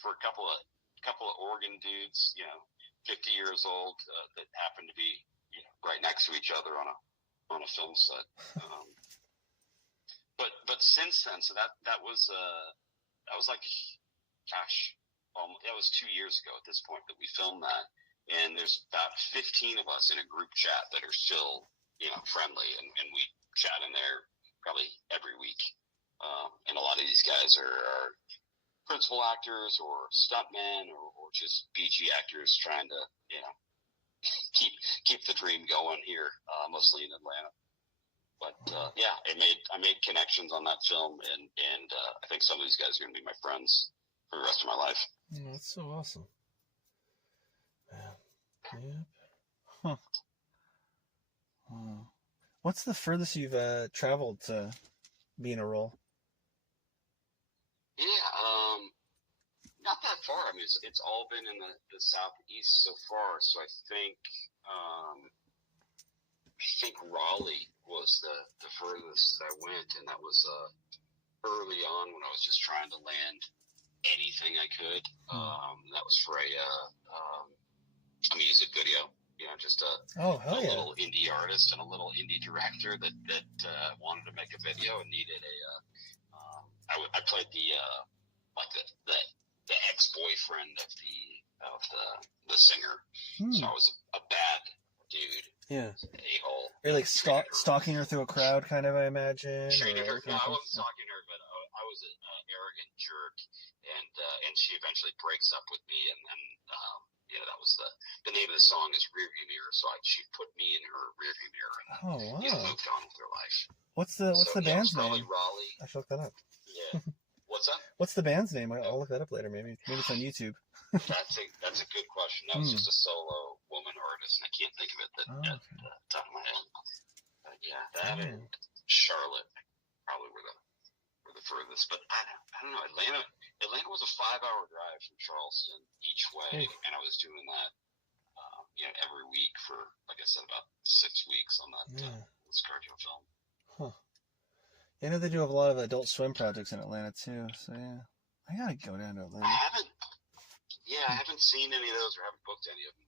for a couple of Oregon dudes, 50 years old, that happened to be, right next to each other on a film set. But since then, so that was like, gosh, that was 2 years ago at this point that we filmed that. And there's about 15 of us in a group chat that are still, friendly, and we chat in there probably every week. And a lot of these guys are principal actors or stuntmen or just BG actors trying to, keep the dream going here, mostly in Atlanta. But I made connections on that film, and I think some of these guys are going to be my friends for the rest of my life. Yeah, that's so awesome. Yeah. Huh. What's the furthest you've traveled to be in a role? Yeah, not that far. I mean, it's all been in the Southeast so far. So I think Raleigh was the furthest that I went, and that was early on when I was just trying to land anything I could. That was for a music video, just a little indie artist and a little indie director that wanted to make a video and needed I played the ex-boyfriend of the singer. So I was a bad dude. Yeah. A-hole. You're like stalking her through a crowd, kind of, I imagine. Treated her. No, I wasn't stalking her, but I was an arrogant jerk, and she eventually breaks up with me, and that was the name of the song is Rearview Mirror. So she put me in her rearview mirror and moved on with her life. What's the band's name? Raleigh. I should look that up. Yeah. What's that? What's the band's name? I'll look that up later. Maybe it's on YouTube. That's a good question. That was just a solo woman artist, and I can't think of it at the top of my head. But yeah, that and Charlotte probably were the furthest. But I don't know. Atlanta was a 5-hour drive from Charleston each way, and I was doing that every week for, like I said, about 6 weeks on that this cardio film. Huh. I know they do have a lot of Adult Swim projects in Atlanta too, so yeah, I gotta go down to Atlanta. I haven't seen any of those or haven't booked any of them.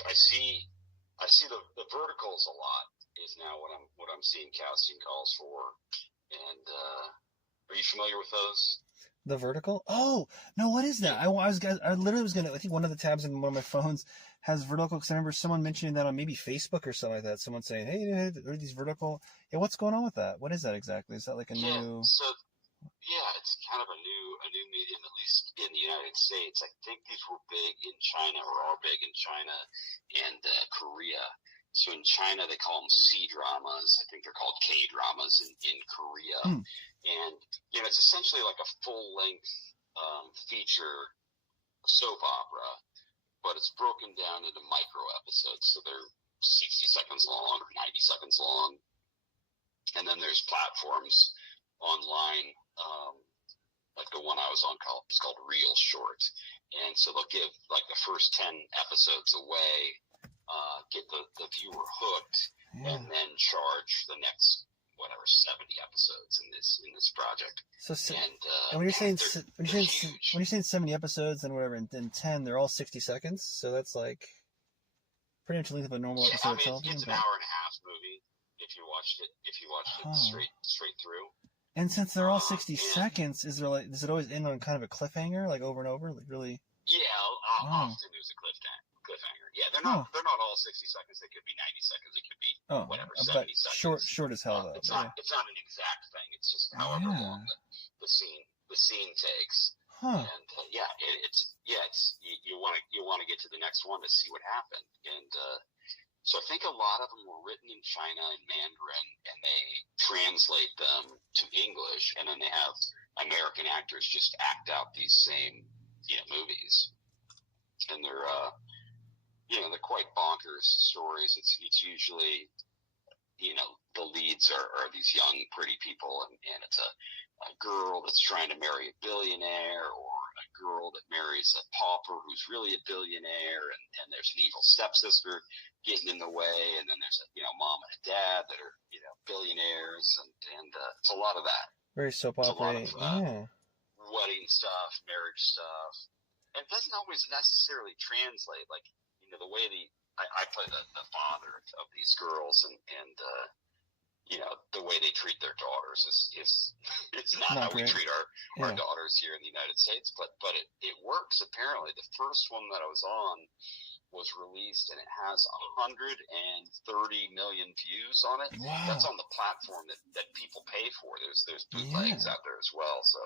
I see the verticals a lot is now what I'm seeing casting calls for. And are you familiar with those? The vertical? Oh no, what is that? I literally was gonna. I think one of the tabs in one of my phones has vertical, because I remember someone mentioning that on maybe Facebook or something like that. Someone saying, "Hey, are these vertical?" Yeah, what's going on with that? What is that exactly? Is that like a new? So it's kind of a new medium, at least in the United States. I think these were big in China, or are big in China and Korea. So in China, they call them C-dramas. I think they're called K-dramas in Korea. And, it's essentially like a full-length feature soap opera, but it's broken down into micro episodes. So they're 60 seconds long or 90 seconds long. And then there's platforms online, like the one I was on it's called Real Short. And so they'll give like the first 10 episodes away, get the viewer hooked, and then charge the next 70 episodes in this project. So and when you're saying 70 episodes and whatever, and then 10, they're all 60 seconds. So that's like pretty much the length of a normal episode of television. It's an hour and a half movie if you watched it straight through. And since they're all 60 seconds, does it always end on kind of a cliffhanger, like over and over, like really? Yeah, often there's a cliffhanger. Yeah, they're not all 60 seconds. They could be 90 seconds. It could be 70 seconds. Short as hell though. It's not an exact thing. It's just however long the scene takes. Huh. And you want to get to the next one to see what happened. And so I think a lot of them were written in China in Mandarin, and they translate them to English, and then they have American actors just act out these same movies. And they're they're quite bonkers stories. It's usually the leads are these young pretty people, and it's a girl that's trying to marry a billionaire, or a girl that marries a pauper who's really a billionaire, and there's an evil stepsister getting in the way, and then there's a mom and a dad that are billionaires, and it's a lot of that. Very soap opera. Wedding stuff, marriage stuff. And it doesn't always necessarily translate. Like, the way I play the father of these girls, and the way they treat their daughters is it's not how we treat our daughters here in the United States, but it works apparently. The first one that I was on was released, and it has 130 million views on it. Wow. That's on the platform that people pay for. There's bootlegs out there as well. So,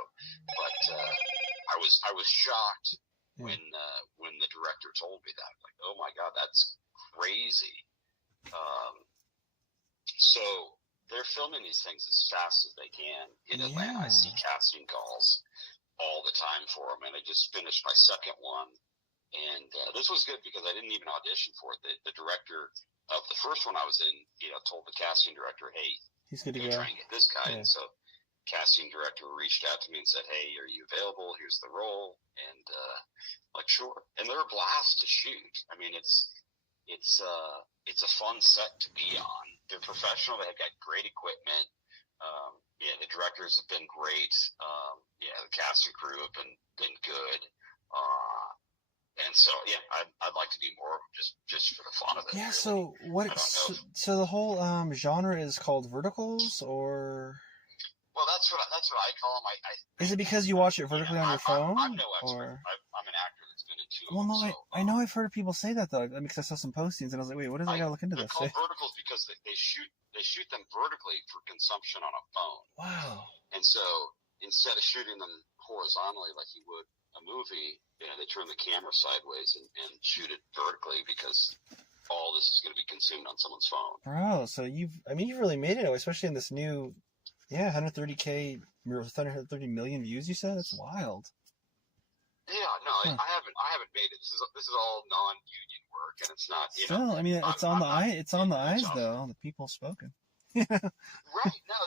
but I was shocked when the director told me that. Like, oh my God, that's crazy. So they're filming these things as fast as they can in Atlanta. I see casting calls all the time for them, and I just finished my second one. And this was good because I didn't even audition for it. The director of the first one I was in, told the casting director, "Hey, he's good to go. Try and get this guy." And so, casting director reached out to me and said, "Hey, are you available? Here's the role." And like, sure. And they're a blast to shoot. I mean, it's a fun set to be on. They're professional. They've got great equipment. The directors have been great. The cast and crew have been good. And so, I'd like to do more just for the fun of it. Yeah. Really. So the whole genre is called verticals, or? Well, that's what I call them. Is it because you watch it vertically on your phone? I'm no expert. I'm an actor that's been in two. Well, no, I know I've heard people say that though. I mean, because I saw some postings and I was like, wait, what is I gotta look into this? They're called verticals because they shoot them vertically for consumption on a phone. Wow. And so instead of shooting them horizontally like you would a movie, they turn the camera sideways and shoot it vertically because all this is going to be consumed on someone's phone. Bro, so you've really made it, especially in this new Yeah, 130K, 130 million views. You said that's wild. Yeah, no, Huh. I haven't made it. This is all non-union work, and it's not. Still, I mean, it's on the I'm not eye. It's on getting the rich eyes, off it. though. The people spoken. Right? No,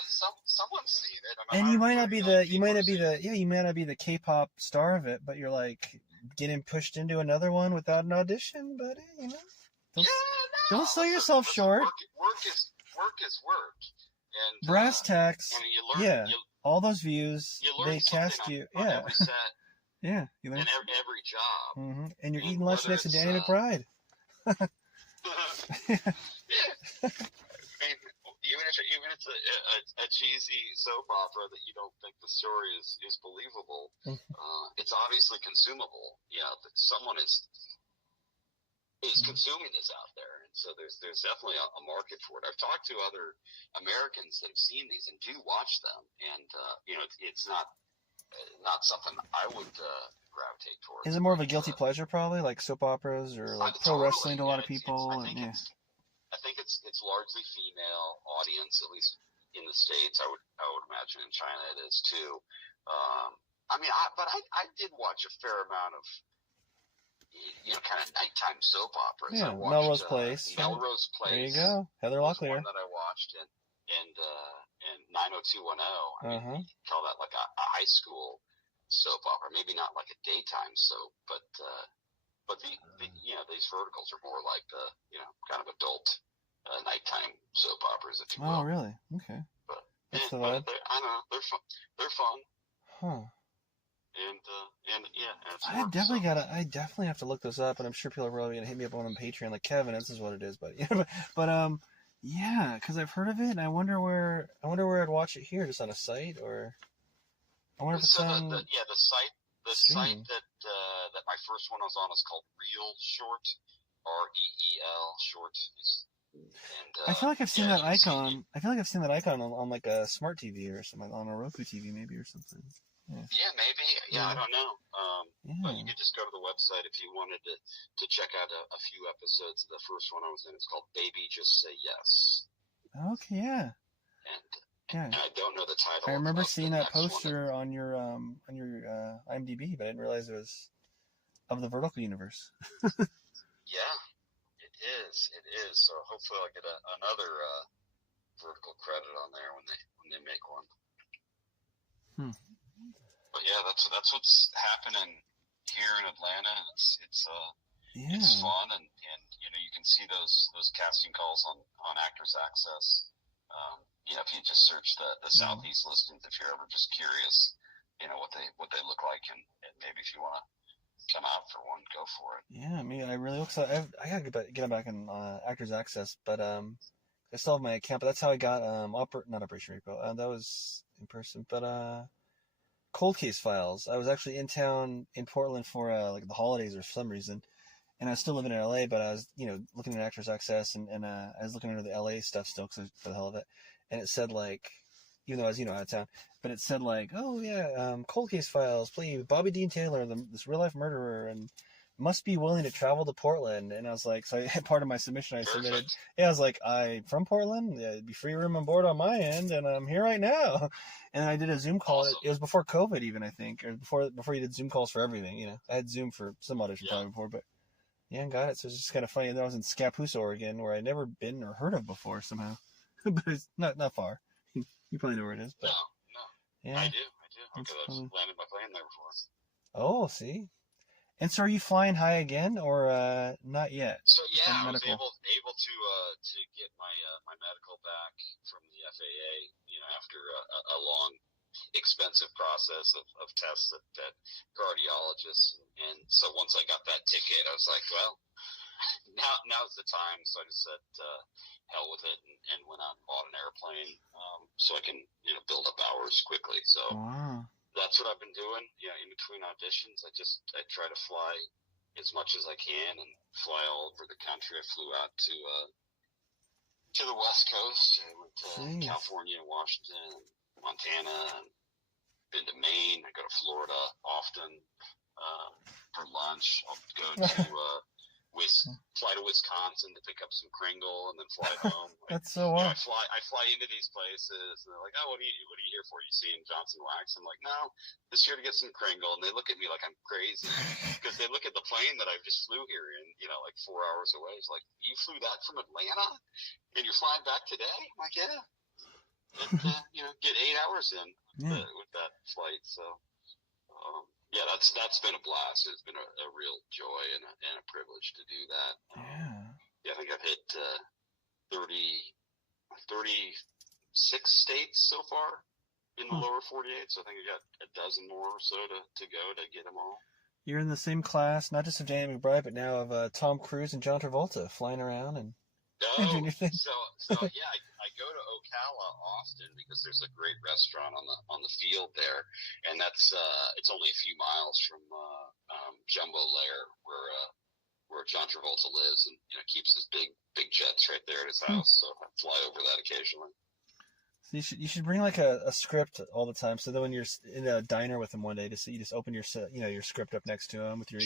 someone's seen it. And you might not 130 be million the, you people might are not be seeing it. the, yeah, you might not be the K-pop star of it, but you're like getting pushed into another one without an audition, buddy. You know, don't, Yeah, don't no. sell yourself Listen. short. Work is work, and Brass tacks. you learn Yeah, all those views, you learn they something cast you. on Yeah, every set yeah. You learn. and every job, And you're and eating lunch whether next to it's Danny McBride. yeah. I mean, even if it's a cheesy soap opera that you don't think the story is believable, it's obviously consumable. You know, that someone is consuming this out there, and so there's definitely a market for it. I've talked to other Americans that have seen these and do watch them, and it's not something I would gravitate towards. Is it more of a guilty pleasure, probably, like soap operas or like pro Totally, wrestling to a lot of people? I think it's largely female audience, at least in the States. I would imagine in China it is too. I did watch a fair amount of kind of nighttime soap operas. Yeah, I watched Melrose Place. Melrose Place. There you go, Heather Was Locklear. one that I watched, and 90210. I mean, you call that like a high school soap opera, maybe not like a daytime soap, but these verticals are more like the kind of adult nighttime soap operas, if you will. Oh, really? Okay. But, that's the vibe. I don't know. They're fun. Huh. And I definitely have to look those up, and I'm sure people are probably gonna hit me up on Patreon, like, Kevin, this is what it is, but yeah, because I've heard of it, and I wonder where I'd watch it here, just on a site, or I wonder if it's on. The site that my first one was on is called Real Short, REEL Short. I feel like I've seen that icon. I feel like I've seen that icon on like a smart TV or something, on a Roku TV maybe or something. Yeah, maybe. Yeah, I don't know. But you Yeah. could just go to the website if you wanted to check out a few episodes. The first one I was in is called Baby Just Say Yes. Okay, yeah. And I don't know the title. I remember of seeing the that next one. poster on your IMDb, but I didn't realize it was of the vertical universe. Yeah, it is. It is. So hopefully I'll get another vertical credit on there when they make one. But yeah, that's what's happening here in Atlanta. It's fun, and you can see those casting calls on Actors Access. If you just search the Southeast listings, if you're ever just curious, what they look like, and maybe if you want to come out for one, go for it. Yeah, I mean, I really look. I gotta get back in Actors Access, but I still have my account. But that's how I got not Operation Repo. That was in person, but Cold Case Files. I was actually in town in Portland for like the holidays or some reason, and I was still living in LA. But I was looking at Actors Access, and I was looking into the LA stuff still for the hell of it. And it said, like, even though I was out of town, but it said, like, oh yeah, Cold Case Files, please, Bobby Dean Taylor, this real life murderer, and must be willing to travel to Portland. And I was like, so part of my submission I submitted, I was like, I'm from Portland, it'd be free room and board on my end, and I'm here right now. And I did a Zoom call. Awesome. It was before COVID even, I think, or before you did Zoom calls for everything. I had Zoom for some audition probably before, but yeah, got it. So it's just kind of funny. And then I was in Scappoose, Oregon, where I'd never been or heard of before somehow. But it's not far. You probably know where it is. But no. Yeah, I do. Because I've landed my plane there before. Oh, see. And so, are you flying high again, or not yet? So yeah, I was able to get my medical back from the FAA. After a long, expensive process of tests at cardiologists, and so once I got that ticket, I was like, well, now's the time. So I just said hell with it, and went out and bought an airplane so I can build up hours quickly. So that's what I've been doing. In between auditions, I try to fly as much as I can and fly all over the country. I flew out to the West Coast. I went to California, Washington, Montana, and been to Maine. I go to Florida often for lunch. I'll go to fly to Wisconsin to pick up some Kringle and then fly home. That's so I wild. fly into these places and they're like, oh, what are you here for? You seeing Johnson Wax? I'm like, no, this year to get some Kringle. And they look at me like I'm crazy because they look at the plane that I just flew here in, like 4 hours away. It's like, you flew that from Atlanta and you're flying back today? I'm like, yeah. Get 8 hours in with that flight. So, that's been a blast. It's been a real joy and a privilege to do that. I think I've hit 36 states so far in the lower 48. So I think I got a dozen more or so to go to get them all. You're in the same class, not just of Danny McBride, but now of Tom Cruise and John Travolta flying around and doing your thing. So I go to Ocala, Austin, because there's a great restaurant on the field there, and that's it's only a few miles from Jumbo Lair, where John Travolta lives, and keeps his big jets right there at his house. So I fly over that occasionally. So you should bring like a script all the time, so that when you're in a diner with him one day, you just open your script up next to him with your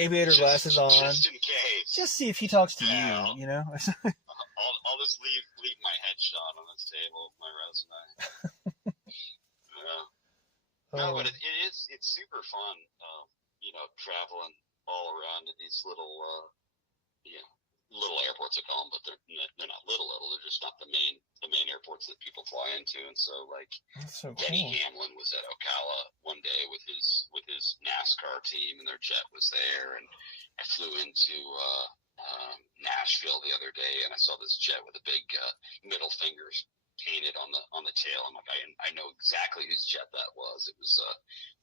aviator glasses on, just in case. Just see if he talks to you. I'll just leave my headshot on this table with my resume. No, but it's super fun. Traveling all around to these little airports, I call them, but they're not little. They're just not the main airports that people fly into. And so, like, Denny Hamlin was at Ocala one day with his NASCAR team, and their jet was there. And I flew into Nashville the other day, and I saw this jet with a big middle fingers painted on the tail. I'm like, I know exactly whose jet that was. It was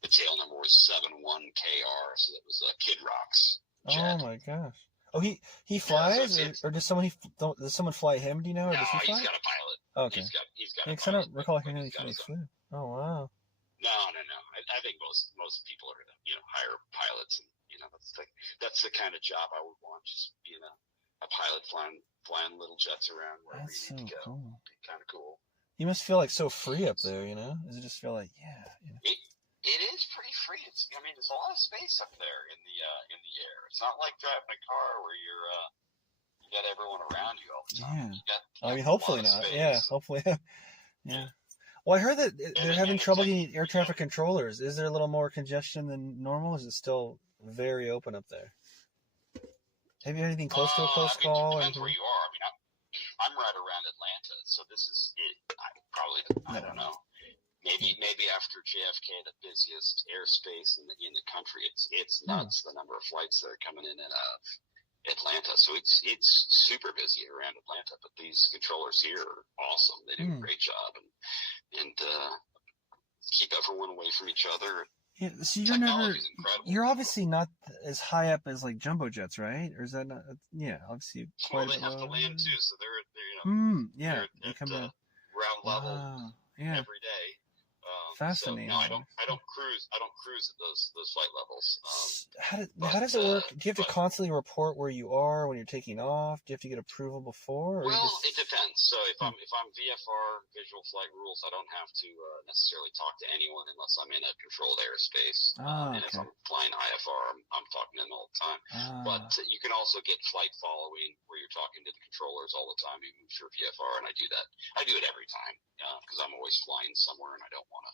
the tail number was 71KR, so that was Kid Rock's jet. Oh my gosh! Oh, he flies, or does someone fly him? Do you know? Or No, does he fly? He's got a pilot. Oh, okay. He's got a pilot. I don't recall hearing he flew. Oh wow. No. I think most people are hire pilots, and that's the kind of job I would want. Just being a pilot flying little jets around wherever That's you need to go. Cool. It'd be kind of cool. You must feel like so free up there, Does it just feel like It is pretty free. There's a lot of space up there in the air. It's not like driving a car where you got everyone around you all the time. Yeah. Hopefully not. Space. Yeah, hopefully. Yeah. Well, I heard that they're having trouble getting air traffic controllers. Is there a little more congestion than normal? Is it still very open up there? Have you had anything close to a close call? It depends where you are. I'm right around Atlanta, so this is it. I don't know. Maybe after JFK, the busiest airspace in the country. It's nuts the number of flights that are coming in and out of Atlanta. So it's super busy around Atlanta. But these controllers here are awesome. They do a great job and keep everyone away from each other. Yeah, so you're obviously not as high up as like jumbo jets, right? Or is that not? Yeah, obviously. Well, they have to land too, so they're they're at ground level every day. Fascinating. So, no, I don't cruise at those flight levels. How does it work? Do you have to constantly report where you are when you're taking off? Do you have to get approval before? It depends. So if I'm VFR, visual flight rules, I don't have to necessarily talk to anyone unless I'm in a controlled airspace. And if I'm flying IFR, I'm talking to them all the time. But you can also get flight following where you're talking to the controllers all the time, even if you're VFR, and I do that. I do it every time because I'm always flying somewhere and I don't want to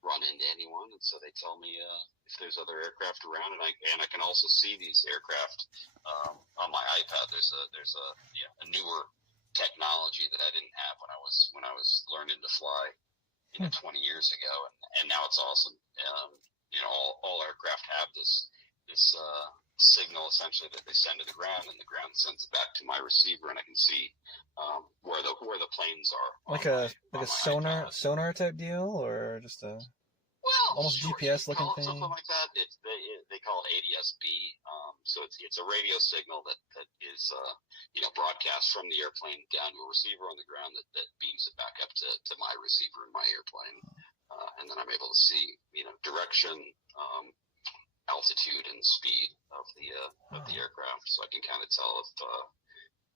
run into anyone, and so they tell me if there's other aircraft around, and I can also see these aircraft on my iPad. There's a newer technology that I didn't have when I was learning to fly 20 years ago, and now it's awesome. All aircraft have this signal essentially that they send to the ground, and the ground sends it back to my receiver, and I can see where the planes are. Like a sonar type deal, or just a almost GPS looking thing. Something like that. They call it ADS-B. So it's a radio signal that is broadcast from the airplane down to a receiver on the ground that beams it back up to my receiver in my airplane, and then I'm able to see direction, altitude, and speed of the aircraft, so I can kind of tell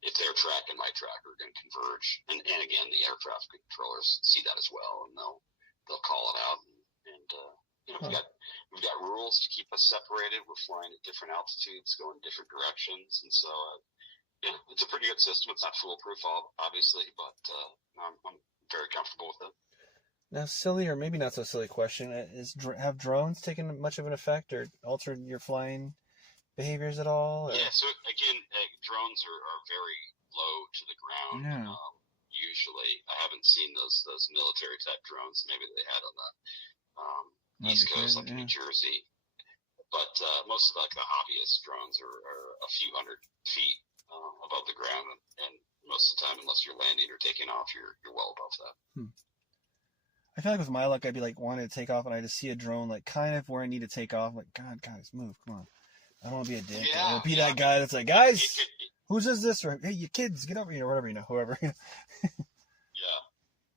if their track and my track are going to converge. And again, the air traffic controllers see that as well, and they'll call it out and We've got rules to keep us separated. We're flying at different altitudes, going different directions, and so it's a pretty good system. It's not foolproof, obviously, but I'm very comfortable with it. Now, silly or maybe not so silly question: have drones taken much of an effect or altered your flying behaviors at all? Or? Yeah. So again, drones are very low to the ground. Yeah. Usually, I haven't seen those military type drones. Maybe they had on the East Coast, like in New Jersey. But most of the hobbyist drones are a few hundred feet above the ground, and most of the time, unless you're landing or taking off, you're well above that. I feel like with my luck, I'd be like wanting to take off, and I just see a drone like kind of where I need to take off. I'm like, God, guys, move, come on! I don't want to be a dick. I want to be that guy that's like, guys, whose is this? Or hey, you kids, get over here, whatever, whoever. Yeah,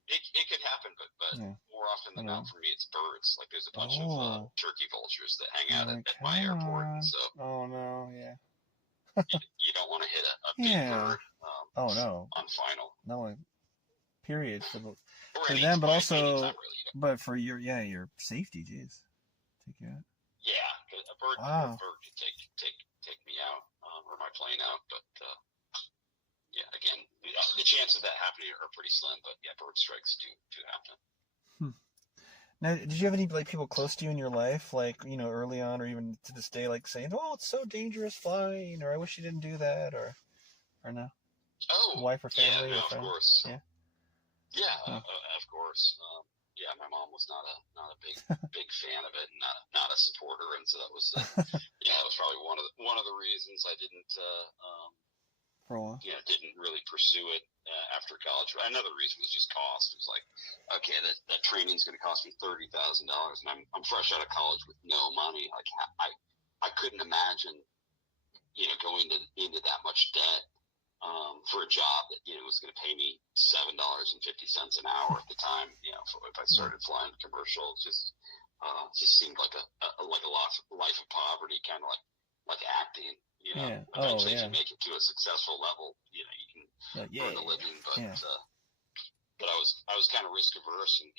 it could happen, but more often than not, for me, it's birds. Like there's a bunch of turkey vultures that hang out at my airport, and so. Oh no, yeah. you don't want to hit a big bird. Oh no. On final. No, period for them, but also, really, but for your safety, jeez. Take you out. Yeah, a bird could take me out or my plane out, but again, the chances of that happening are pretty slim. But yeah, bird strikes do happen. Now, did you have any people close to you in your life, early on, or even to this day, saying, "Oh, it's so dangerous flying," or "I wish you didn't do that," or no? Oh, wife or family? Yeah, or of course. Yeah. Yeah, of course. My mom was not a big fan of it, and not a supporter, and so that was that was probably one of the reasons I didn't didn't really pursue it after college. Another reason was just cost. It was like, okay, that training's going to cost me $30,000, and I'm fresh out of college with no money. Like I couldn't imagine going into that much debt. For a job that was going to pay me $7.50 an hour at the time, if I started flying commercial, it just seemed like a life of poverty, kind of like acting. Eventually, if you make it to a successful level, you can earn a living. But but I was kind of risk averse and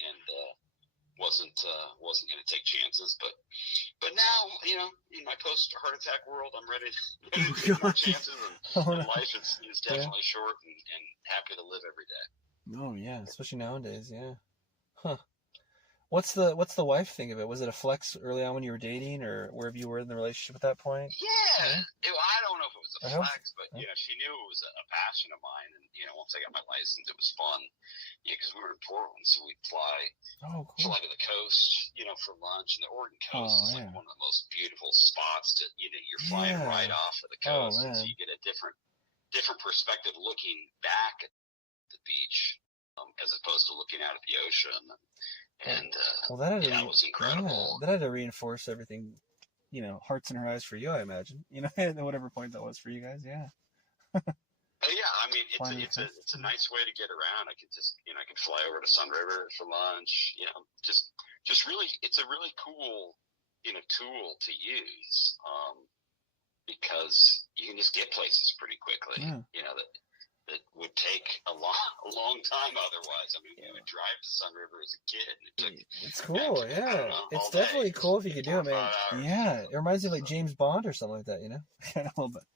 wasn't going to take chances. But now, in my post heart attack world, I'm ready to take more chances. And life is definitely short, and happy to live every day. Oh yeah, especially nowadays. Yeah. Huh. What's the wife think of it? Was it a flex early on when you were dating, or wherever you were in the relationship at that point? Yeah. I don't know if it was a flex, but she knew it was a passion of mine, and once I got my license, it was fun. Because we were in Portland, so we'd fly to the coast, for lunch, and the Oregon coast is like one of the most beautiful spots to you're flying right off of the coast, and so you get a different perspective looking back at the beach as opposed to looking out at the ocean. And that was incredible. That had to reinforce everything, hearts in her eyes for you, I imagine. At whatever point that was for you guys, yeah. Yeah, I mean, it's a nice way to get around. I could just I could fly over to Sun River for lunch. Just really, it's a really cool tool to use because you can just get places pretty quickly. Yeah. That would take a long time otherwise. I mean, we would drive to Sun River as a kid. And it's cool, yeah. It's definitely cool if you could do it, man. Yeah, it reminds me of like James Bond or something like that, kind of a little bit.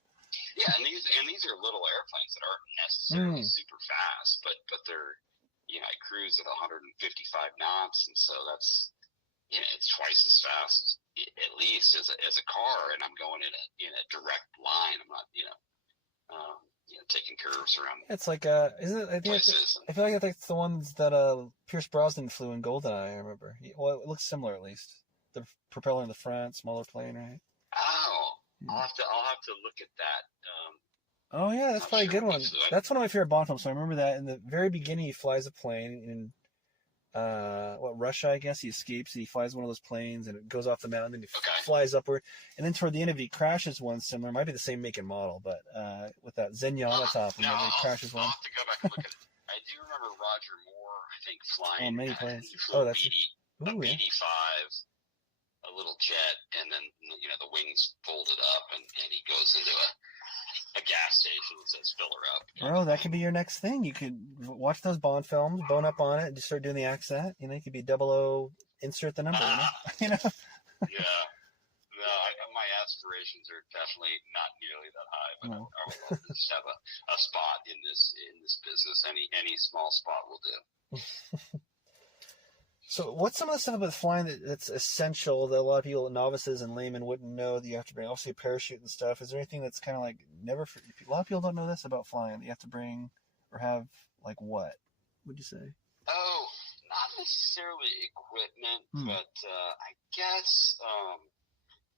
Yeah, and these are little airplanes that aren't necessarily super fast, but they're I cruise at 155 knots, and so that's it's twice as fast at least as a car, and I'm going in a direct line. I'm not taking curves around. It's like isn't it? I feel like it's the ones that Pierce Brosnan flew in GoldenEye. I remember. Well, it looks similar at least. The propeller in the front, smaller plane, right? Oh, I'll have to look at that. Oh yeah, that's probably a good one. That's one of my favorite Bond films. So I remember that in the very beginning, he flies a plane in Russia, I guess. He escapes and he flies one of those planes and it goes off the mountain and he flies upward. And then toward the end of it, he crashes one similar. It might be the same make and model, but with that Xenia on the top. And then he crashes one. I'll have to go back and look at it. I do remember Roger Moore, I think, flying. Many planes. That's a BD-5, a little jet, and then the wings folded up, and he goes into a gas station that says "fill her up." Bro, that could be your next thing. You could watch those Bond films, bone up on it, and just start doing the accent. You could be insert the number, you know? Yeah. No, my aspirations are definitely not nearly that high, but No. I would love to just have a spot in this business. Any small spot will do. So what's some of the stuff about flying that's essential that a lot of people, novices and laymen, wouldn't know that you have to bring? Obviously, a parachute and stuff. Is there anything that's kind of like a lot of people don't know this about flying that you have to bring or have, like what would you say? Oh, not necessarily equipment, but I guess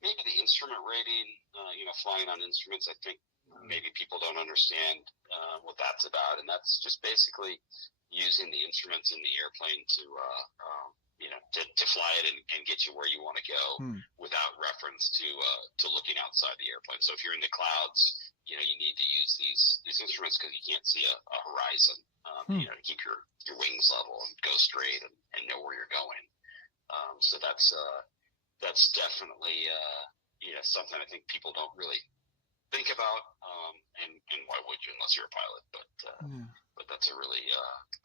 maybe the instrument rating. Flying on instruments. I think maybe people don't understand what that's about, and that's just basically using the instruments in the airplane to fly it and get you where you want to go without reference to looking outside the airplane. So if you're in the clouds, you need to use these instruments because you can't see a horizon, to keep your wings level and go straight and know where you're going. So that's definitely something I think people don't really think about, and why would you unless you're a pilot? But that's a really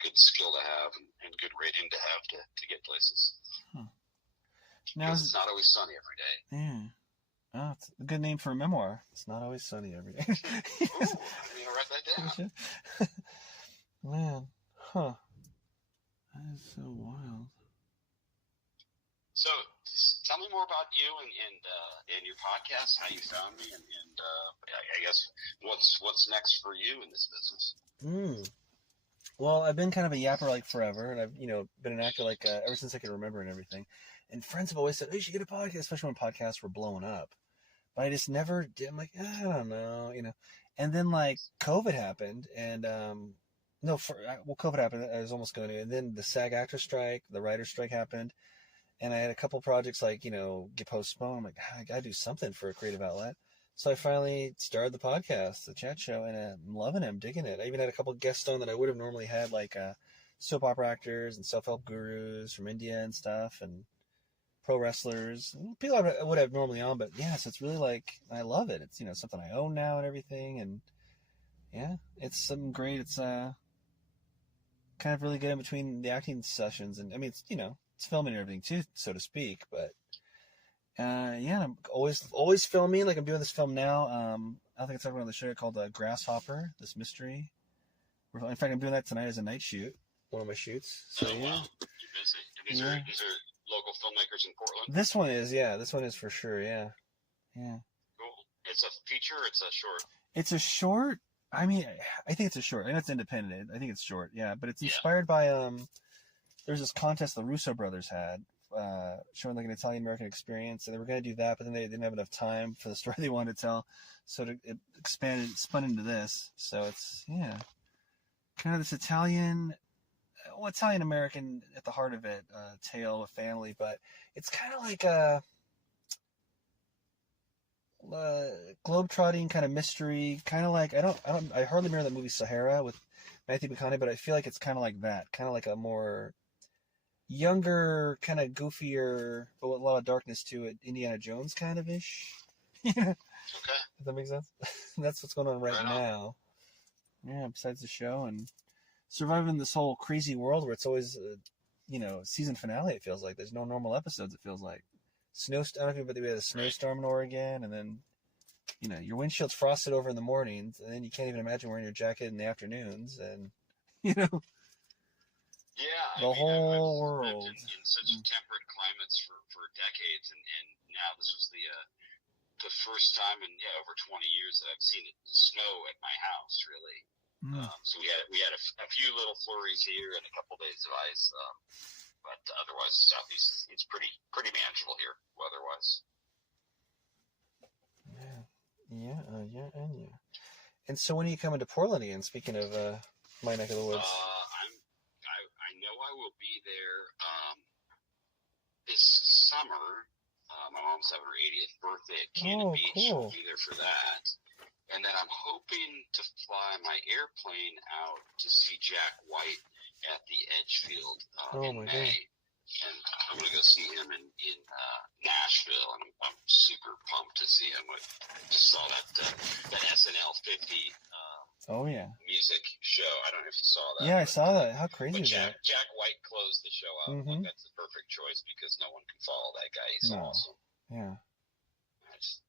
good skill to have and good rating to have to get places. Now it's not always sunny every day. Yeah. Oh, it's a good name for a memoir. It's not always sunny every day. Ooh, I'm gonna write that down. Man, huh? That is so wild. So, tell me more about you and your podcast, how you found me, and I guess what's next for you in this business. Well, I've been kind of a yapper like forever, and I've been an actor like ever since I can remember and everything. And friends have always said, "Oh, you should get a podcast," especially when podcasts were blowing up. But I just never did. I'm like, I don't know, And then like COVID happened, and COVID happened. I was almost going to, and then the SAG actor strike, the writer strike happened. And I had a couple projects get postponed. I'm like, I got to do something for a creative outlet. So I finally started the podcast, the chat show, and I'm loving it. I'm digging it. I even had a couple guests on that I would have normally had, like soap opera actors and self-help gurus from India and stuff, and pro wrestlers. People I would have normally on, but yeah, so it's really I love it. It's, something I own now and everything. And yeah, it's something great. It's kind of really good in between the acting sessions. And I mean, it's filming and everything too, so to speak, but I'm always filming. Like I'm doing this film now. I think it's talking about the show called Grasshopper, this mystery. In fact, I'm doing that tonight as a night shoot, one of my shoots. So wow, you're busy. And these are local filmmakers in Portland. This one is, This one is for sure, yeah. Cool. It's a feature. It's a short. It's a short. I mean, I think it's a short. I know it's independent. I think it's short, yeah. But it's inspired by there's this contest the Russo brothers had, showing like an Italian-American experience, and they were going to do that, but then they didn't have enough time for the story they wanted to tell, so it spun into this. So it's, kind of this Italian-American at the heart of it, tale of family, but it's kind of like a globe-trotting kind of mystery, kind of like, I hardly remember that movie Sahara with Matthew McConaughey, but I feel like it's kind of like that, kind of like a more younger, kind of goofier, but with a lot of darkness to it, Indiana Jones kind of ish. Okay. Does that make sense? That's what's going on right now. Yeah, besides the show and surviving this whole crazy world where it's always, season finale, it feels like. There's no normal episodes, it feels like. I don't know if anybody had a snowstorm in Oregon, and then, your windshield's frosted over in the mornings, and then you can't even imagine wearing your jacket in the afternoons, and, Yeah, the whole world. I've lived in such temperate climates for decades, and now this was the first time in over 20 years that I've seen it snow at my house, really. So we had a few little flurries here and a couple days of ice, but otherwise the Southeast it's pretty manageable here weather-wise. Yeah. And so when are you coming to Portland again? Speaking of my neck of the woods. I know I will be there this summer. My mom's having her 80th birthday at Cannon Beach. Cool. I'll be there for that. And then I'm hoping to fly my airplane out to see Jack White at the Edgefield in May. God. And I'm going to go see him in Nashville, and I'm super pumped to see him. I just saw that SNL 50 Oh yeah. music show. I don't know if you saw that. Yeah, I saw that. How crazy But is that? Jack White closed the show out. Mm-hmm. That's the perfect choice because no one can follow that guy. He's No. awesome. Yeah. Just,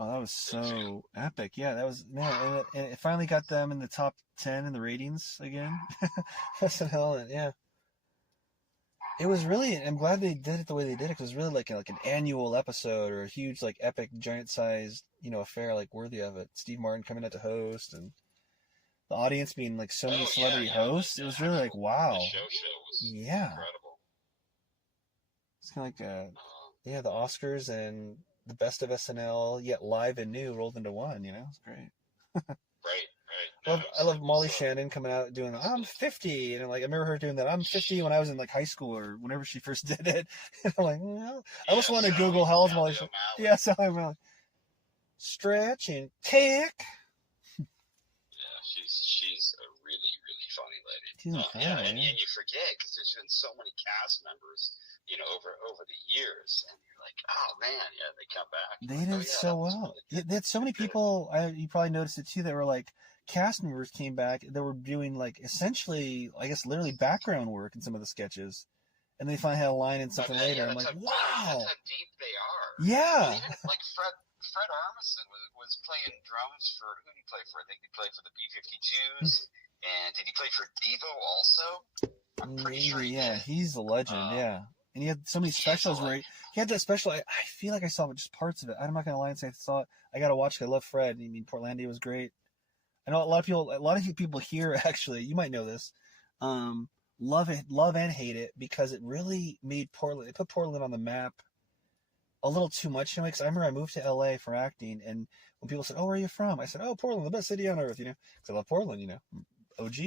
Oh, that was so epic. Yeah, that was, man, and it finally got them in the top 10 in the ratings again. SNL, and yeah. It was really, I'm glad they did it the way they did it, because it was really like an annual episode or a huge, like, epic, giant-sized, affair, like, worthy of it. Steve Martin coming out to host, and the audience being, like, so many celebrity hosts. It was really like, wow. The show was incredible. It's kind of like, the Oscars and the best of SNL, yet live and new, rolled into one, It's great. Right. I love Molly Shannon coming out doing, I'm 50. And I remember her doing that. I'm 50 when I was in like high school or whenever she first did it. And I'm like, well, I almost want to Google how old Molly Shannon. Yeah, Sally O'Malley. Stretch and kick. Yeah, she's a really, really funny lady. She's incredible. And you forget because there's been so many cast members, over the years, and you're like, oh man, they come back. They did so well. Really they had so many people. You probably noticed it too. That were like cast members came back. They were doing like essentially, I guess, literally background work in some of the sketches, and they finally had a line in something later. I'm like, wow, that's how deep they are. Yeah. Even like Fred Armisen was playing drums for who did he play for? I think he played for the B-52s. And did he play for Devo also? I'm pretty sure he did. He's a legend. And he had so many specials where he had that special. I feel like I saw just parts of it. I'm not gonna lie and say I saw it. I gotta watch it. I love Fred. I mean, Portlandia was great. I know a lot of people here actually. You might know this. Love and hate it because it really made Portland. It put Portland on the map a little too much, because I remember I moved to LA for acting, and when people said, "Oh, where are you from?" I said, "Oh, Portland, the best city on earth," because I love Portland, OG,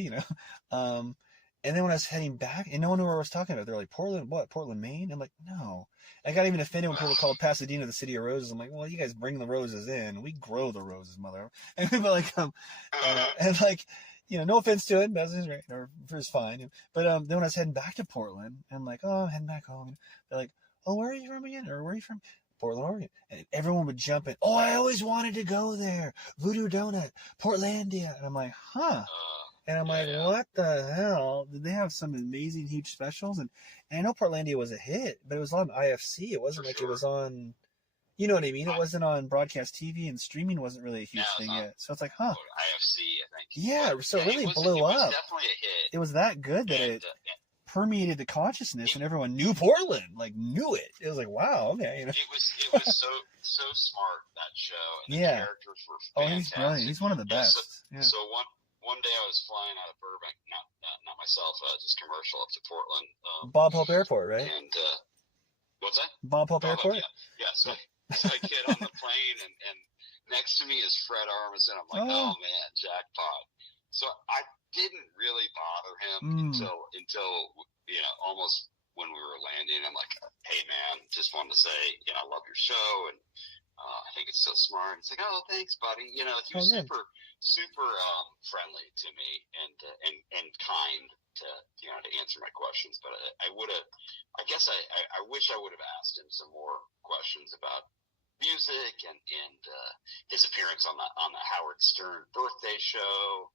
and then when I was heading back, and no one knew what I was talking about. They're like, Portland, what? Portland, Maine? I'm like, no. I got even offended when people called Pasadena the city of roses. I'm like, well, you guys bring the roses in. We grow the roses, mother. And people like, no offense to it, that's right, or it's fine. But then when I was heading back to Portland, I'm like, oh, I'm heading back home. They're like, oh, where are you from again? Or where are you from? Portland, Oregon. And everyone would jump in. Oh, I always wanted to go there. Voodoo Donut, Portlandia. And I'm like, huh. And I'm like, what the hell? Did they have some amazing, huge specials? And I know Portlandia was a hit, but it was on IFC. It wasn't it was on, you know what I mean? It wasn't on broadcast TV, and streaming wasn't really a huge thing yet. So it's like, huh. IFC, I think. Yeah, so it really blew up. It was definitely a hit. It was that good that it permeated the consciousness, and everyone knew Portland, knew it. It was like, wow, okay. It was so smart, that show. And the characters were fantastic. Oh, he's brilliant. He's one of the best. So one day I was flying out of Burbank, not myself, just commercial up to Portland. Bob Hope Airport, right? And what's that? Bob Hope Airport. Yeah. So I get on the plane, and next to me is Fred Armisen. I'm like, oh man, jackpot. So I didn't really bother him until almost when we were landing. I'm like, hey man, just wanted to say, I love your show, and I think it's so smart. It's like, oh, thanks, buddy. He was super friendly to me and kind to answer my questions. But I wish I would have asked him some more questions about music and his appearance on the Howard Stern birthday show.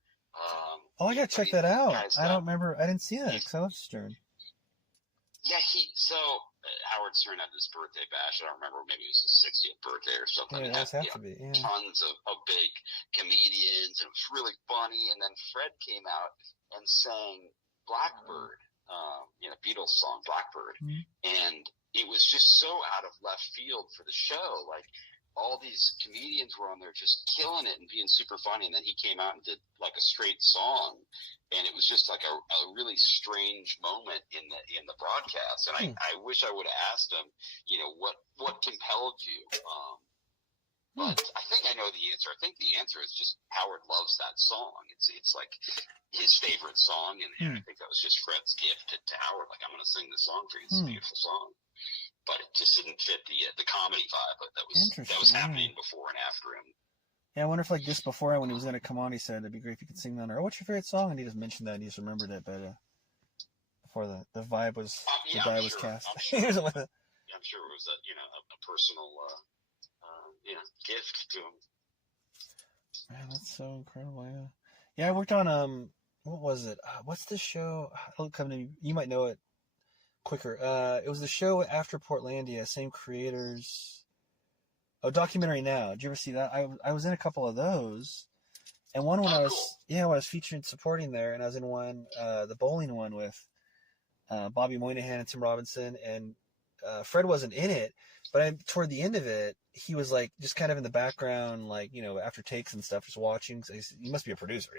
I gotta check that out. I don't remember. I didn't see that because I love Stern. Yeah, Howard Stern had his birthday bash. I don't remember, maybe it was his 60th birthday or something. Yeah, it does have to be. Yeah. Tons of big comedians, and it was really funny. And then Fred came out and sang Blackbird, Beatles song Blackbird, and it was just so out of left field for the show. Like, all these comedians were on there just killing it and being super funny, and then he came out and did like a straight song, and it was just like a really strange moment in the broadcast. And I wish I would have asked him, what compelled you? But I think I know the answer. I think the answer is just Howard loves that song. It's like his favorite song, and I think that was just Fred's gift to Howard. Like, I'm going to sing this song for you. It's a beautiful song. But it just didn't fit the comedy vibe that was happening before and after him. Yeah, I wonder if just before when he was going to come on, he said it'd be great if you could sing that. Or what's your favorite song? And he just mentioned that, and he just remembered it. But before the vibe was was cast. I'm sure it was a personal gift to him. Man, that's so incredible. Yeah. Yeah, I worked on what was it? What's the show? It'll come to me. You might know it quicker. It was the show after Portlandia, same creators. Oh, Documentary Now. Did you ever see that? I was in a couple of those, and one when Oh, I cool. was when I was featured supporting there, and I was in one the bowling one with Bobby Moynihan and Tim Robinson, and Fred wasn't in it, but toward the end of it, he was like just kind of in the background, like after takes and stuff, just watching. So he must be a producer.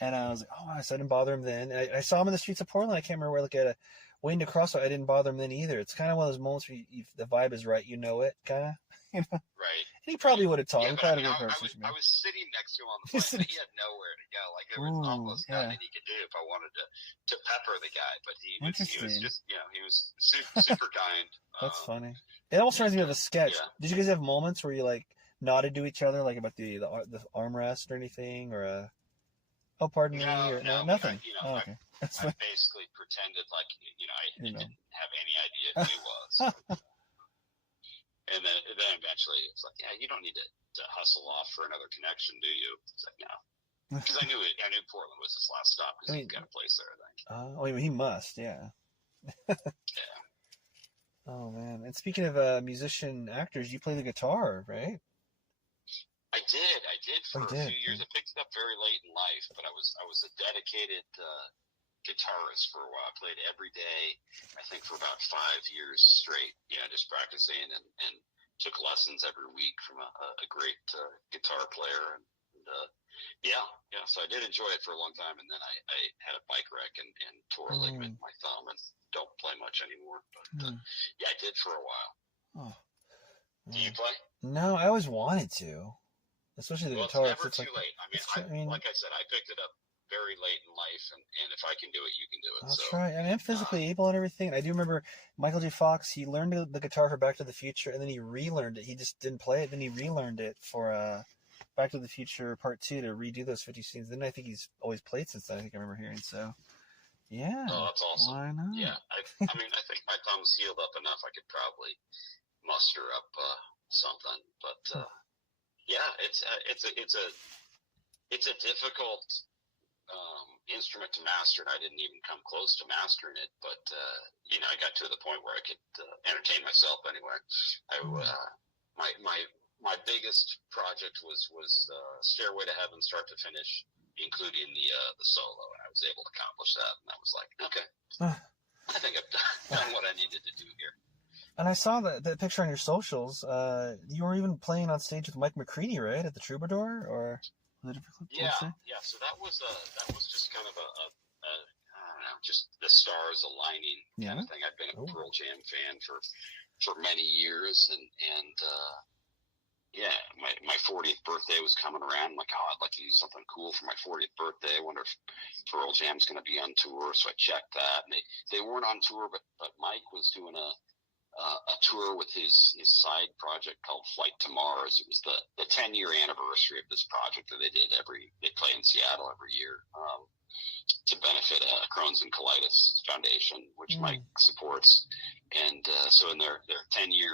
And I was like, oh, so I didn't bother him then. And I saw him in the streets of Portland. I can't remember where. Like at a waiting to cross, I didn't bother him then either. It's kind of one of those moments where the vibe is right, it, kind of. Right. And he probably would have talked. Yeah, He but I probably mean, would have I was sitting next to him on the plane, but he had nowhere to go. Like there was almost nothing he could do if I wanted to pepper the guy. But he was just, he was super kind. That's funny. It almost reminds me of a sketch. Yeah. Did you guys have moments where you like nodded to each other, like about the armrest or anything, or oh, pardon me, or no, nothing? Okay. I basically pretended like I didn't have any idea who he was. And then eventually it's like, yeah, you don't need to hustle off for another connection, do you? It's like, no. Because I knew Portland was his last stop because he's got a place there, I think. He must, yeah. Yeah. Oh, man. And speaking of musician actors, you play the guitar, right? I did for a few years. I picked it up very late in life, but I was a dedicated guitarist for a while. I played every day, I think for about 5 years straight, just practicing and took lessons every week from a great guitar player. And so I did enjoy it for a long time. And then I had a bike wreck and tore a ligament in my thumb and don't play much anymore. But I did for a while. Oh. Do you play? No, I always wanted to, especially the guitar. It's never too late. I mean, like I said, I picked it up very late in life, and if I can do it, you can do it. That's right. I mean, I'm physically able and everything. I do remember Michael J. Fox. He learned the guitar for Back to the Future, and then he relearned it. He just didn't play it. Then he relearned it for Back to the Future Part 2 to redo those 50 scenes. Then I think he's always played since then. I think I remember hearing. So, yeah. Oh, that's awesome. Why not? Yeah. I think my thumb's healed up enough. I could probably muster up something, but it's a difficult instrument to master, and I didn't even come close to mastering it. But I got to the point where I could entertain myself anyway. My biggest project was Stairway to Heaven, start to finish, including the solo, and I was able to accomplish that. And I was like, okay, I think I've done what I needed to do here. And I saw that picture on your socials. You were even playing on stage with Mike McCready, right, at the Troubadour, or was it a different place? Yeah. So that was just kind of a I don't know, just the stars aligning kind of thing. I've been a Pearl Jam fan for many years, and my 40th birthday was coming around. I'm like, I'd like to do something cool for my 40th birthday. I wonder if Pearl Jam's going to be on tour. So I checked that, and they weren't on tour, but Mike was doing a tour with his side project called Flight to Mars. It was the 10-year anniversary of this project that they play in Seattle every year to benefit Crohn's and Colitis Foundation, which Mike supports. And so in their 10-year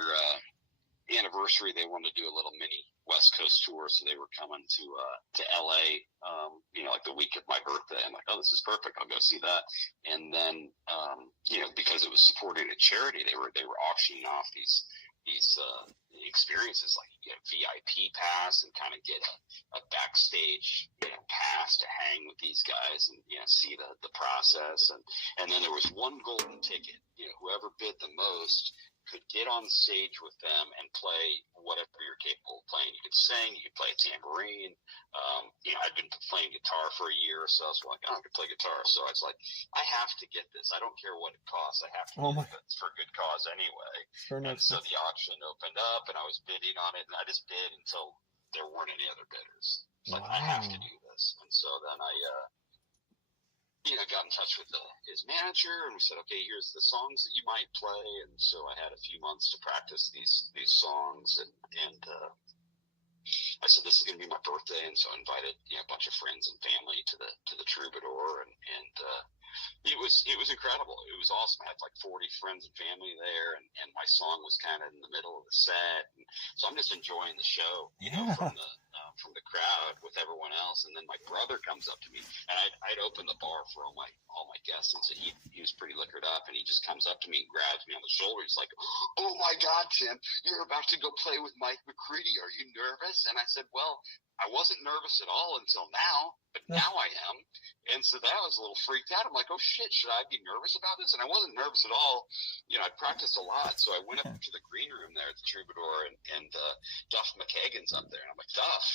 anniversary, they wanted to do a little mini West Coast tour, so they were coming to LA, like the week of my birthday. I'm like, oh, this is perfect. I'll go see that. And then, because it was supporting a charity, they were auctioning off these experiences, like you get a VIP pass and kind of get a backstage pass to hang with these guys and see the process. And then there was one golden ticket. Whoever bid the most could get on stage with them and play whatever you're capable of playing. You could sing, you could play a tambourine. I'd been playing guitar for a year or so, so I was like, I could play guitar. So I was like, I have to get this. I don't care what it costs. I have to get it. It's for a good cause anyway. Sure, and so the auction opened up, and I was bidding on it, and I just bid until there weren't any other bidders. It's like, I have to do this. And so then I got in touch with his manager, and we said, okay, here's the songs that you might play. And so I had a few months to practice these songs, and I said, this is going to be my birthday. And so I invited a bunch of friends and family to the Troubadour, and it was incredible. It was awesome. I had like 40 friends and family there, and my song was kind of in the middle of the set. And so I'm just enjoying the show, from the crowd with everyone else, and then my brother comes up to me, and I'd open the bar for all my guests, and so he was pretty liquored up, and he just comes up to me and grabs me on the shoulder. He's like, "Oh my God, Tim, you're about to go play with Mike McCready. Are you nervous?" And I said, "Well, I wasn't nervous at all until now, but now I am." And so that was a little freaked out. I'm like, "Oh shit, should I be nervous about this?" And I wasn't nervous at all. I'd practiced a lot, so I went up to the green room there at the Troubadour, and Duff McKagan's up there, and I'm like, "Duff,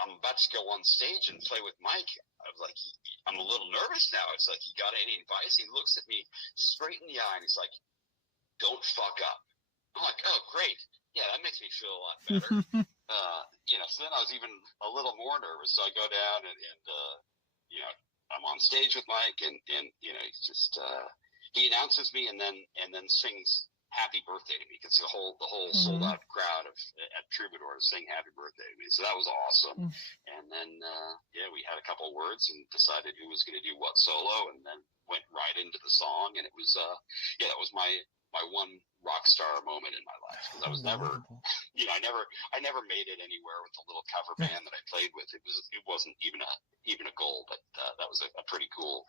I'm about to go on stage and play with Mike." I was like, "I'm a little nervous now." It's like, "You got any advice?" He looks at me straight in the eye, and he's like, "Don't fuck up." I'm like, "Oh, great. Yeah, that makes me feel a lot better." So then I was even a little more nervous. So I go down and I'm on stage with Mike, and he's just he announces me and then sings "Happy Birthday" to me, because the whole sold out crowd at Troubadour to sing "Happy Birthday" to me. So that was awesome. And then we had a couple of words and decided who was going to do what solo, and then went right into the song. And it was that was my one rock star moment in my life, because I was never, I never made it anywhere with the little cover band that I played with. It wasn't even a goal, but that was a pretty cool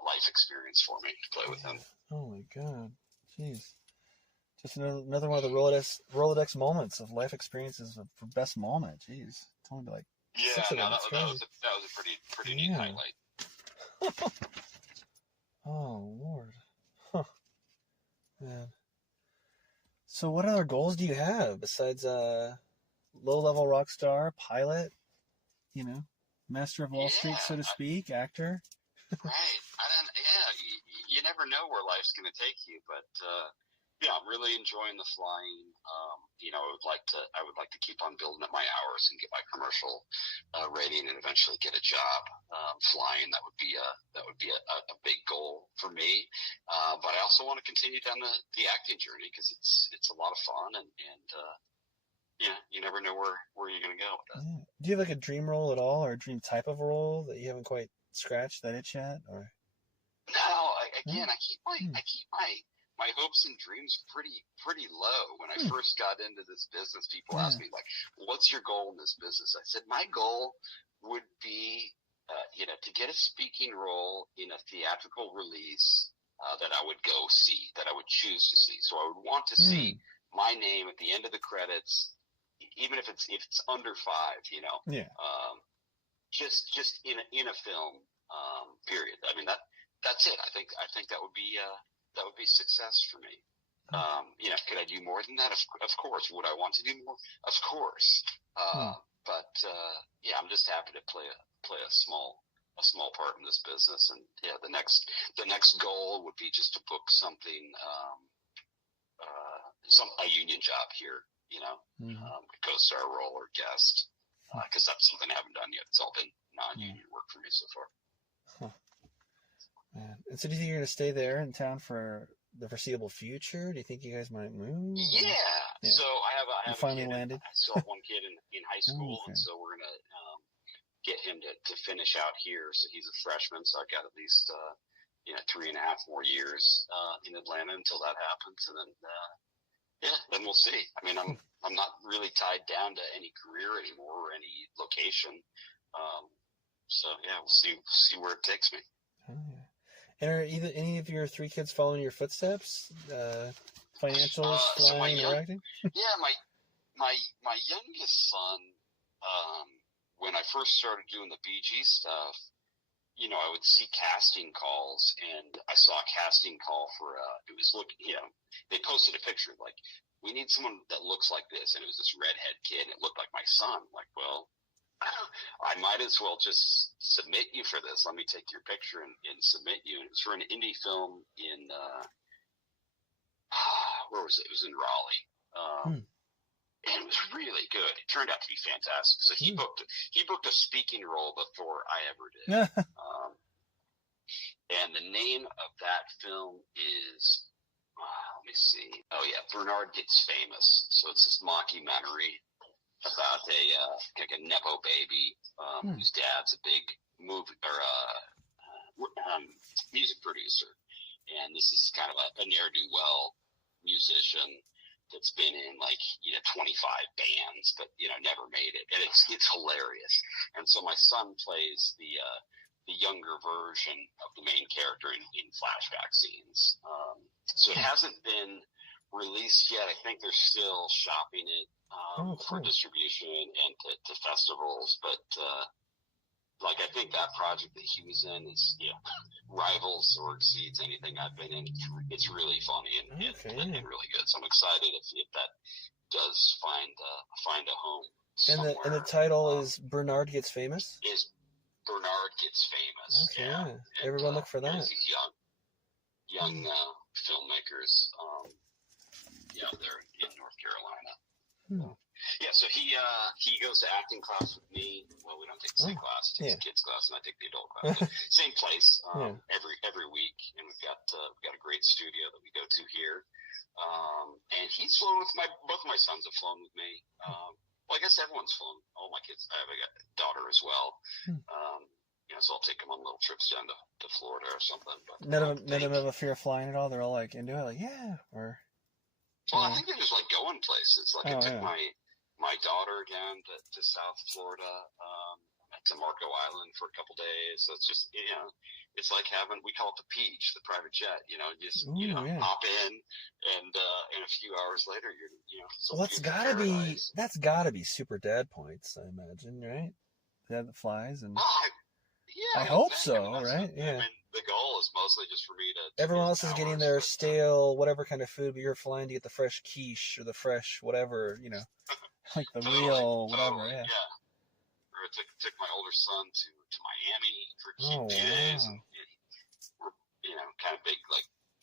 life experience for me to play with him. Oh my God, jeez! Just another one of the Rolodex moments of life experiences for best moment. Jeez, it's only like six of them. That was a pretty neat highlight. Oh Lord, man. So what other goals do you have besides low-level rock star, pilot, master of Wall Street, so to speak, actor? Right. You never know where life's going to take you, but I'm really enjoying the flying. I would like to keep on building up my hours and get my commercial rating, and eventually get a job flying. That would be a big goal for me. But I also want to continue down the acting journey, because it's a lot of fun, and you never know where you're going to go with that. Yeah. Do you have like a dream role at all, or a dream type of role that you haven't quite scratched that itch yet? Or no, I keep my hopes and dreams pretty low. When I first got into this business, people asked me, like, "What's your goal in this business?" I said, my goal would be, to get a speaking role in a theatrical release that I would go see, that I would choose to see. So I would want to see my name at the end of the credits, even if it's under 5, just in a film, period. I mean, that's it. I think that would be success for me. Could I do more than that? Of course. Would I want to do more? Of course. But I'm just happy to play a small part in this business. And the next goal would be just to book something, a union job here, co-star role or guest, because that's something I haven't done yet. It's all been non-union work for me so far. Man. And so do you think you're going to stay there in town for the foreseeable future? Do you think you guys might move? Yeah. So I have finally a kid. landed? I still have one kid in high school, and so we're going to get him to finish out here. So he's a freshman, so I've got at least 3.5 more years in Atlanta until that happens, and then then we'll see. I mean, I'm not really tied down to any career anymore or any location. So we'll see where it takes me. Oh, yeah. And are any of your 3 kids following your footsteps? Financials, flying, or acting? Yeah, my youngest son, when I first started doing the BG stuff, I would see casting calls, and I saw a casting call for they posted a picture like, "We need someone that looks like this," and it was this redhead kid, and it looked like my son. I'm like, well, I might as well just submit you for this. Let me take your picture and submit you. And it was for an indie film in where was it? It was in Raleigh. And it was really good. It turned out to be fantastic. So he booked a speaking role before I ever did. And the name of that film is, let me see. Oh yeah, Bernard Gets Famous. So it's this mockumentary about a nepo baby whose dad's a big movie or music producer, and this is kind of a ne'er-do-well musician. that's been in 25 bands, but never made it, and it's hilarious. And so my son plays the younger version of the main character in flashback scenes. So it hasn't been released yet. I think they're still shopping it for distribution and to festivals, but I think that project that he was in is rivals or exceeds anything I've been in. It's really funny and really good. So I'm excited if that does find a home somewhere. And the title is Bernard Gets Famous? Is Bernard Gets Famous. Okay. Yeah. Everyone look for that. These young filmmakers they're in North Carolina. Yeah, so he goes to acting class with me. Well, we don't take the same class. He takes the kids class, and I take the adult class. Same place every week, and we've got a great studio that we go to here. And he's flown with both of my sons have flown with me. Well, I guess everyone's flown. All my kids. I have a daughter as well. So I'll take them on little trips down to Florida or something. But none of them have a fear of flying at all. They're all into it, or. Well, I think they're just going places. I took my daughter down to South Florida, to Marco Island for a couple days. So it's just it's like we call it the Peach, the private jet. Hop in, and a few hours later well, that's gotta be super dad points, I imagine, right? That flies and. I hope so, right? Yeah. The goal is mostly just for me to everyone else is getting their stale whatever kind of food, but you're flying to get the fresh quiche or the fresh whatever, like the real whatever. Yeah. Or I took my older son to Miami for 2 days, and we're kind of big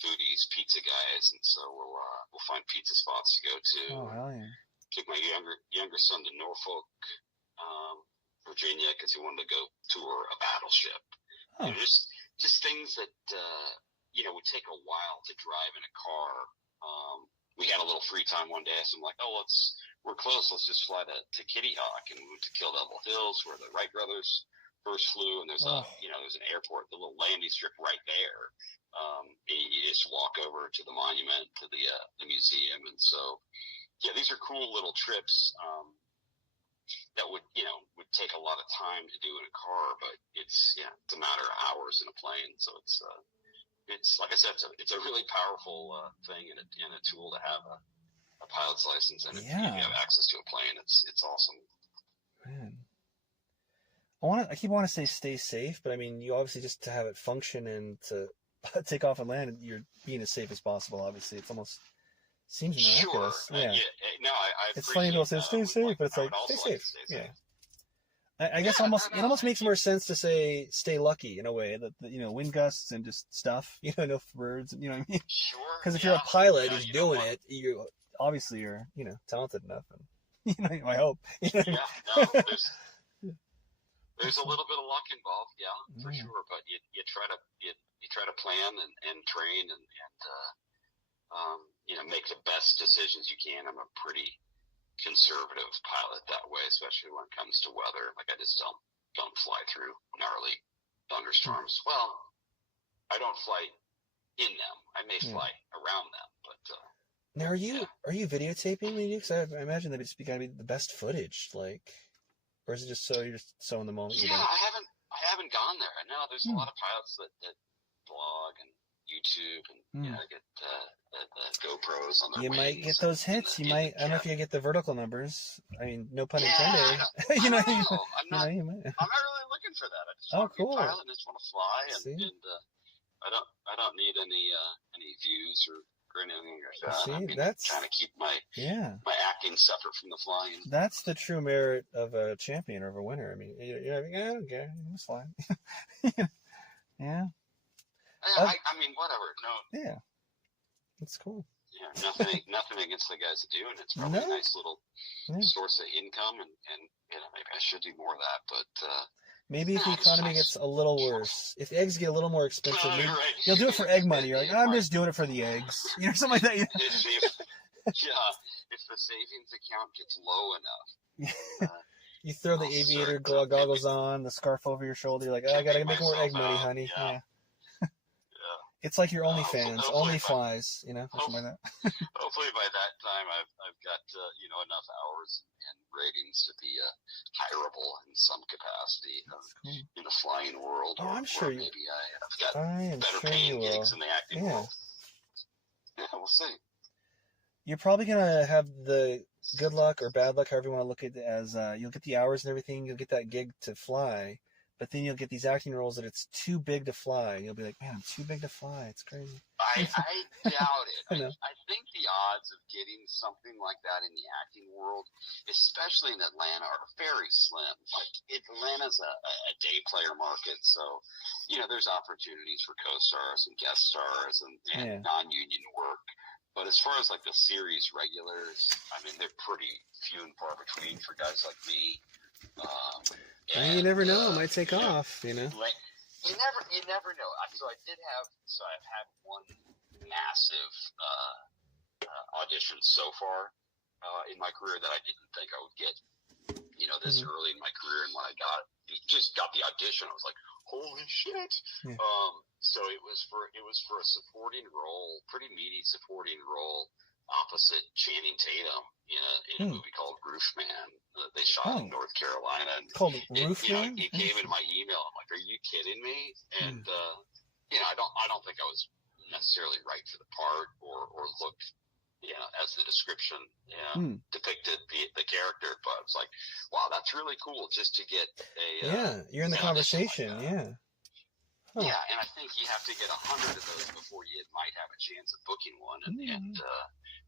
foodies, pizza guys, and so we'll find pizza spots to go to. Oh hell yeah! Took my younger son to Norfolk, Virginia, because he wanted to go tour a battleship. Just things that would take a while to drive in a car. We had a little free time one day, so I'm like, we're close. Let's just fly to Kitty Hawk, and we went to Kill Devil Hills, where the Wright brothers first flew, and there's there's an airport, the little landing strip right there. You just walk over to the monument, to the museum, and so these are cool little trips. That would take a lot of time to do in a car, but it's a matter of hours in a plane. So it's like I said, it's a really powerful thing and a tool to have a pilot's license, and if you have access to a plane, it's awesome. Man, I keep wanting to say stay safe, but I mean, you obviously just to have it function and to take off and land, you're being as safe as possible. Obviously, it's almost. Seems miraculous. Sure. No, I it's funny to say stay safe, but it's stay safe. I guess it almost makes more sense to say stay lucky in a way that wind gusts and just stuff. No birds. You know what I mean? Sure. Because if you're a pilot who's doing it, you obviously you're talented enough, and I hope. There's a little bit of luck involved, for sure. But you try to plan and train and make the best decisions you can. I'm a pretty conservative pilot that way, especially when it comes to weather. I just don't fly through gnarly thunderstorms. Well, I don't fly in them. I may fly around them, but. Now, are you videotaping when you do? Because I imagine that it's got to be the best footage, or is it just so you're just so in the moment? Yeah, I haven't gone there. I know there's a lot of pilots that blog and YouTube and get the GoPros on their You wings might get those hits. You might. I don't know if you get the vertical numbers. I mean, no pun intended. I'm not really looking for that. I just want to cool. be a pilot and just want to fly, and I don't need any views or anything like that. See, that's trying to keep my acting separate from the flying. That's the true merit of a champion or of a winner. I mean, you're like, I don't care. I'm just flying. Yeah. I mean, whatever. No. Yeah. That's cool. Yeah, nothing against the guys that do, and it's probably a nice little source of income, and maybe I should do more of that, but. Maybe if the economy gets a little worse, if eggs get a little more expensive, maybe you'll do it for egg money. You're like, I'm just doing it for the eggs. Something like that. If the savings account gets low enough. You throw the aviator goggles on, the scarf over your shoulder. You're like, I gotta make more egg money, honey. Yeah. It's like your OnlyFans, only flies, or something like that. Hopefully by that time ratings to be hireable in some capacity Cool. in the flying world. Oh, or, I'm sure maybe I've got better paying gigs in the acting world. Yeah, we'll see. You're probably gonna have the good luck or bad luck, however you want to look at it, as you'll get the hours and everything. You'll get that gig to fly, but then you'll get these acting roles that it's too big to fly. You'll be like, man, I'm too big to fly. It's crazy. I doubt it. I think the odds of getting something like that in the acting world, especially in Atlanta, are very slim. Like, Atlanta's a day player market, so, there's opportunities for co-stars and guest stars and non-union work. But as far as, like, the series regulars, I mean, they're pretty few and far between for guys like me. You never know. It might take off, You never know. So I've had one massive audition so far in my career that I didn't think I would get, this early in my career. And when I got the audition, I was like, holy shit. Yeah. So it was for a supporting role, pretty meaty supporting role, opposite Channing Tatum in a movie called Roofman. They shot in North Carolina. And called Roofman? It came in my email. I'm like, are you kidding me? And I don't think I was necessarily right for the part or looked, as the description depicted the character. But I was like, wow, that's really cool just to get a you're in the conversation. Like Yeah, and I think you have to get 100 of those before you might have a chance of booking one, and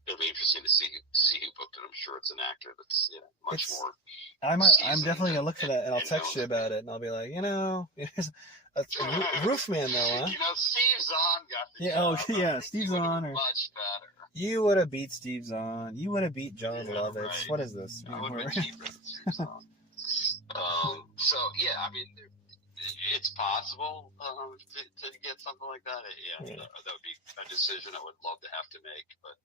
it'll be interesting to see who booked it. I'm sure it's an actor that's much more. I'm definitely gonna look for that, and I'll text you about it, and I'll be like, Roofman though, huh? Steve Zahn got the job. Steve Zahn. Much better. You would have beat Steve Zahn. You would have beat John Lovitz. Right. What is this? I would have been cheaper than Steve Zahn. So yeah, I mean, it's possible to get something like that. That would be a decision I would love to have to make. But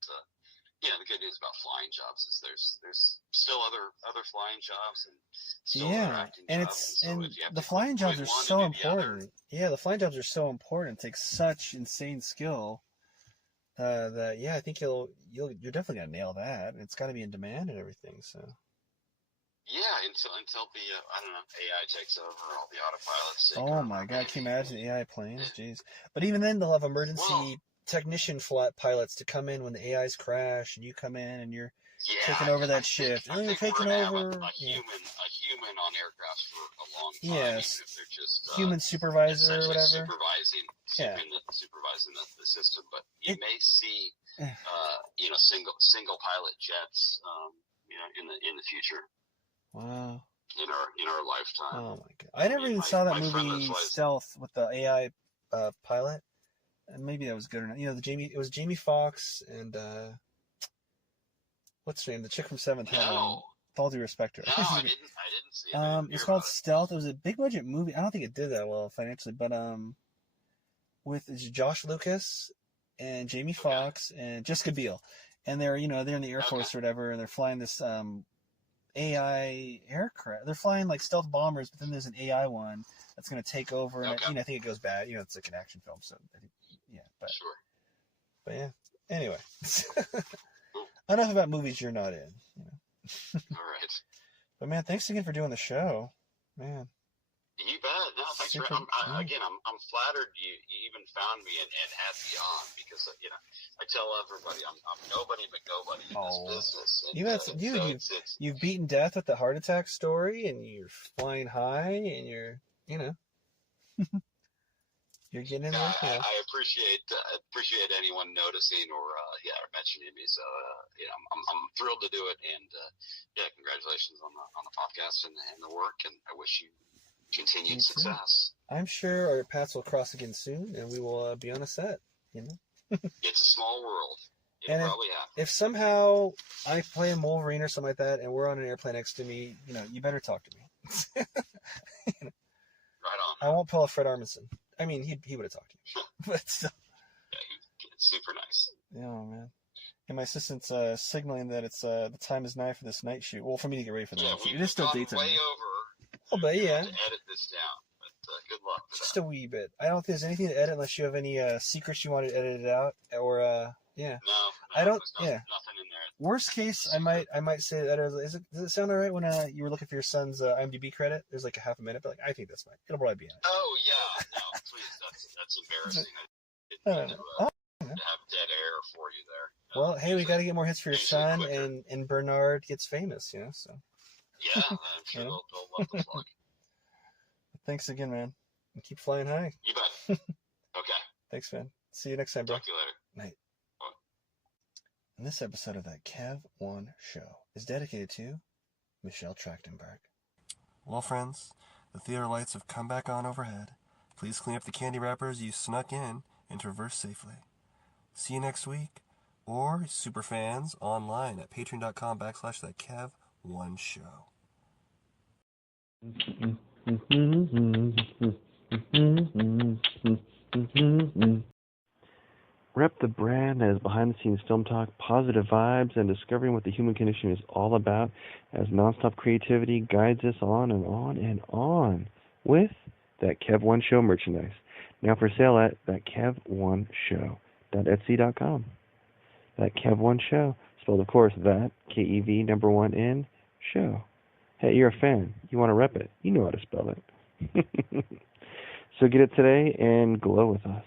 the good news about flying jobs is there's still other flying jobs and still other acting jobs. And the flying jobs are so important. The flying jobs are so important. It takes such insane skill that I think you're definitely gonna nail that. It's got to be in demand and everything. So. Yeah, until the I don't know, AI takes over, all the autopilots. Oh my God! Can you imagine the AI planes? Jeez. But even then, they'll have emergency technician pilots to come in when the AIs crash, and you come in and you're taking over that shift. You're taking over a human on aircraft for a long time. Yes. Even if they're just human supervisor or whatever. Supervising the system, but you may see single pilot jets in the future. Wow. In our lifetime. Oh my God! I never even saw that movie Stealth with the AI pilot. And maybe that was good or not. It was Jamie Foxx and what's her name? The chick from Seventh Heaven. With all due respect to her. No, I didn't see it. It's called Stealth. It was a big budget movie. I don't think it did that well financially, but with Josh Lucas and Jamie Foxx and Jessica Biel, and they're in the Air Force or whatever, and they're flying this AI aircraft. They're flying like stealth bombers, but then there's an AI one that's going to take over, and I think it goes bad. It's like an action film, so I think, sure. But yeah. Anyway, enough about movies you're not in. All right. But man, thanks again for doing the show, man. You bet. No, thanks for. I'm flattered you even found me and had me on because I tell everybody I'm nobody but nobody in this business. And, you've beaten death with the heart attack story, and you're flying high, and you're you're getting in there. I appreciate anyone noticing or mentioning me. So I'm thrilled to do it, and congratulations on the podcast and the work, and I wish you continued success. I'm sure our paths will cross again soon, and we will be on a set. It's a small world. And if somehow I play a Wolverine or something like that, and we're on an airplane next to me, you better talk to me. Right on. I won't pull a Fred Armisen. I mean, he would have talked to you, but still. Yeah, he's super nice. Oh man. And my assistant's signaling that it's the time is nigh for this night shoot. Well, for me to get ready for the night shoot. It is still daytime. Way over. Oh, but yeah. To edit this down, but good luck. Just a wee bit. I don't think there's anything to edit unless you have any secrets you want to edit it out, or yeah. No, I don't. Nothing in there. Worst case, I might say that does it sound all right when you were looking for your son's IMDb credit? There's like a half a minute, but like I think that's fine. It'll probably be in it. Oh yeah, no, please, that's embarrassing. I didn't mean to have dead air for you there. Well, hey, we got to get more hits for your son, quicker. and Bernard gets famous, you know. So. Yeah, I'm sure they'll love the plug. Thanks again, man. And keep flying high. You bet. Okay. Thanks, man. See you next time, bro. Talk to you later. Night. And this episode of that Kev One Show is dedicated to Michelle Trachtenberg. Well, friends, the theater lights have come back on overhead. Please clean up the candy wrappers you snuck in and traverse safely. See you next week, or superfans online at patreon.com/thatkev1show. Rep the brand that is behind-the-scenes film talk, positive vibes, and discovering what the human condition is all about as nonstop creativity guides us on and on and on with that Kev One Show merchandise. Now for sale at thatkev1show.etsy.com. That Kev One Show, spelled of course that KEV number 1 N show. Hey, you're a fan. You want to rep it. You know how to spell it. So get it today and glow with us.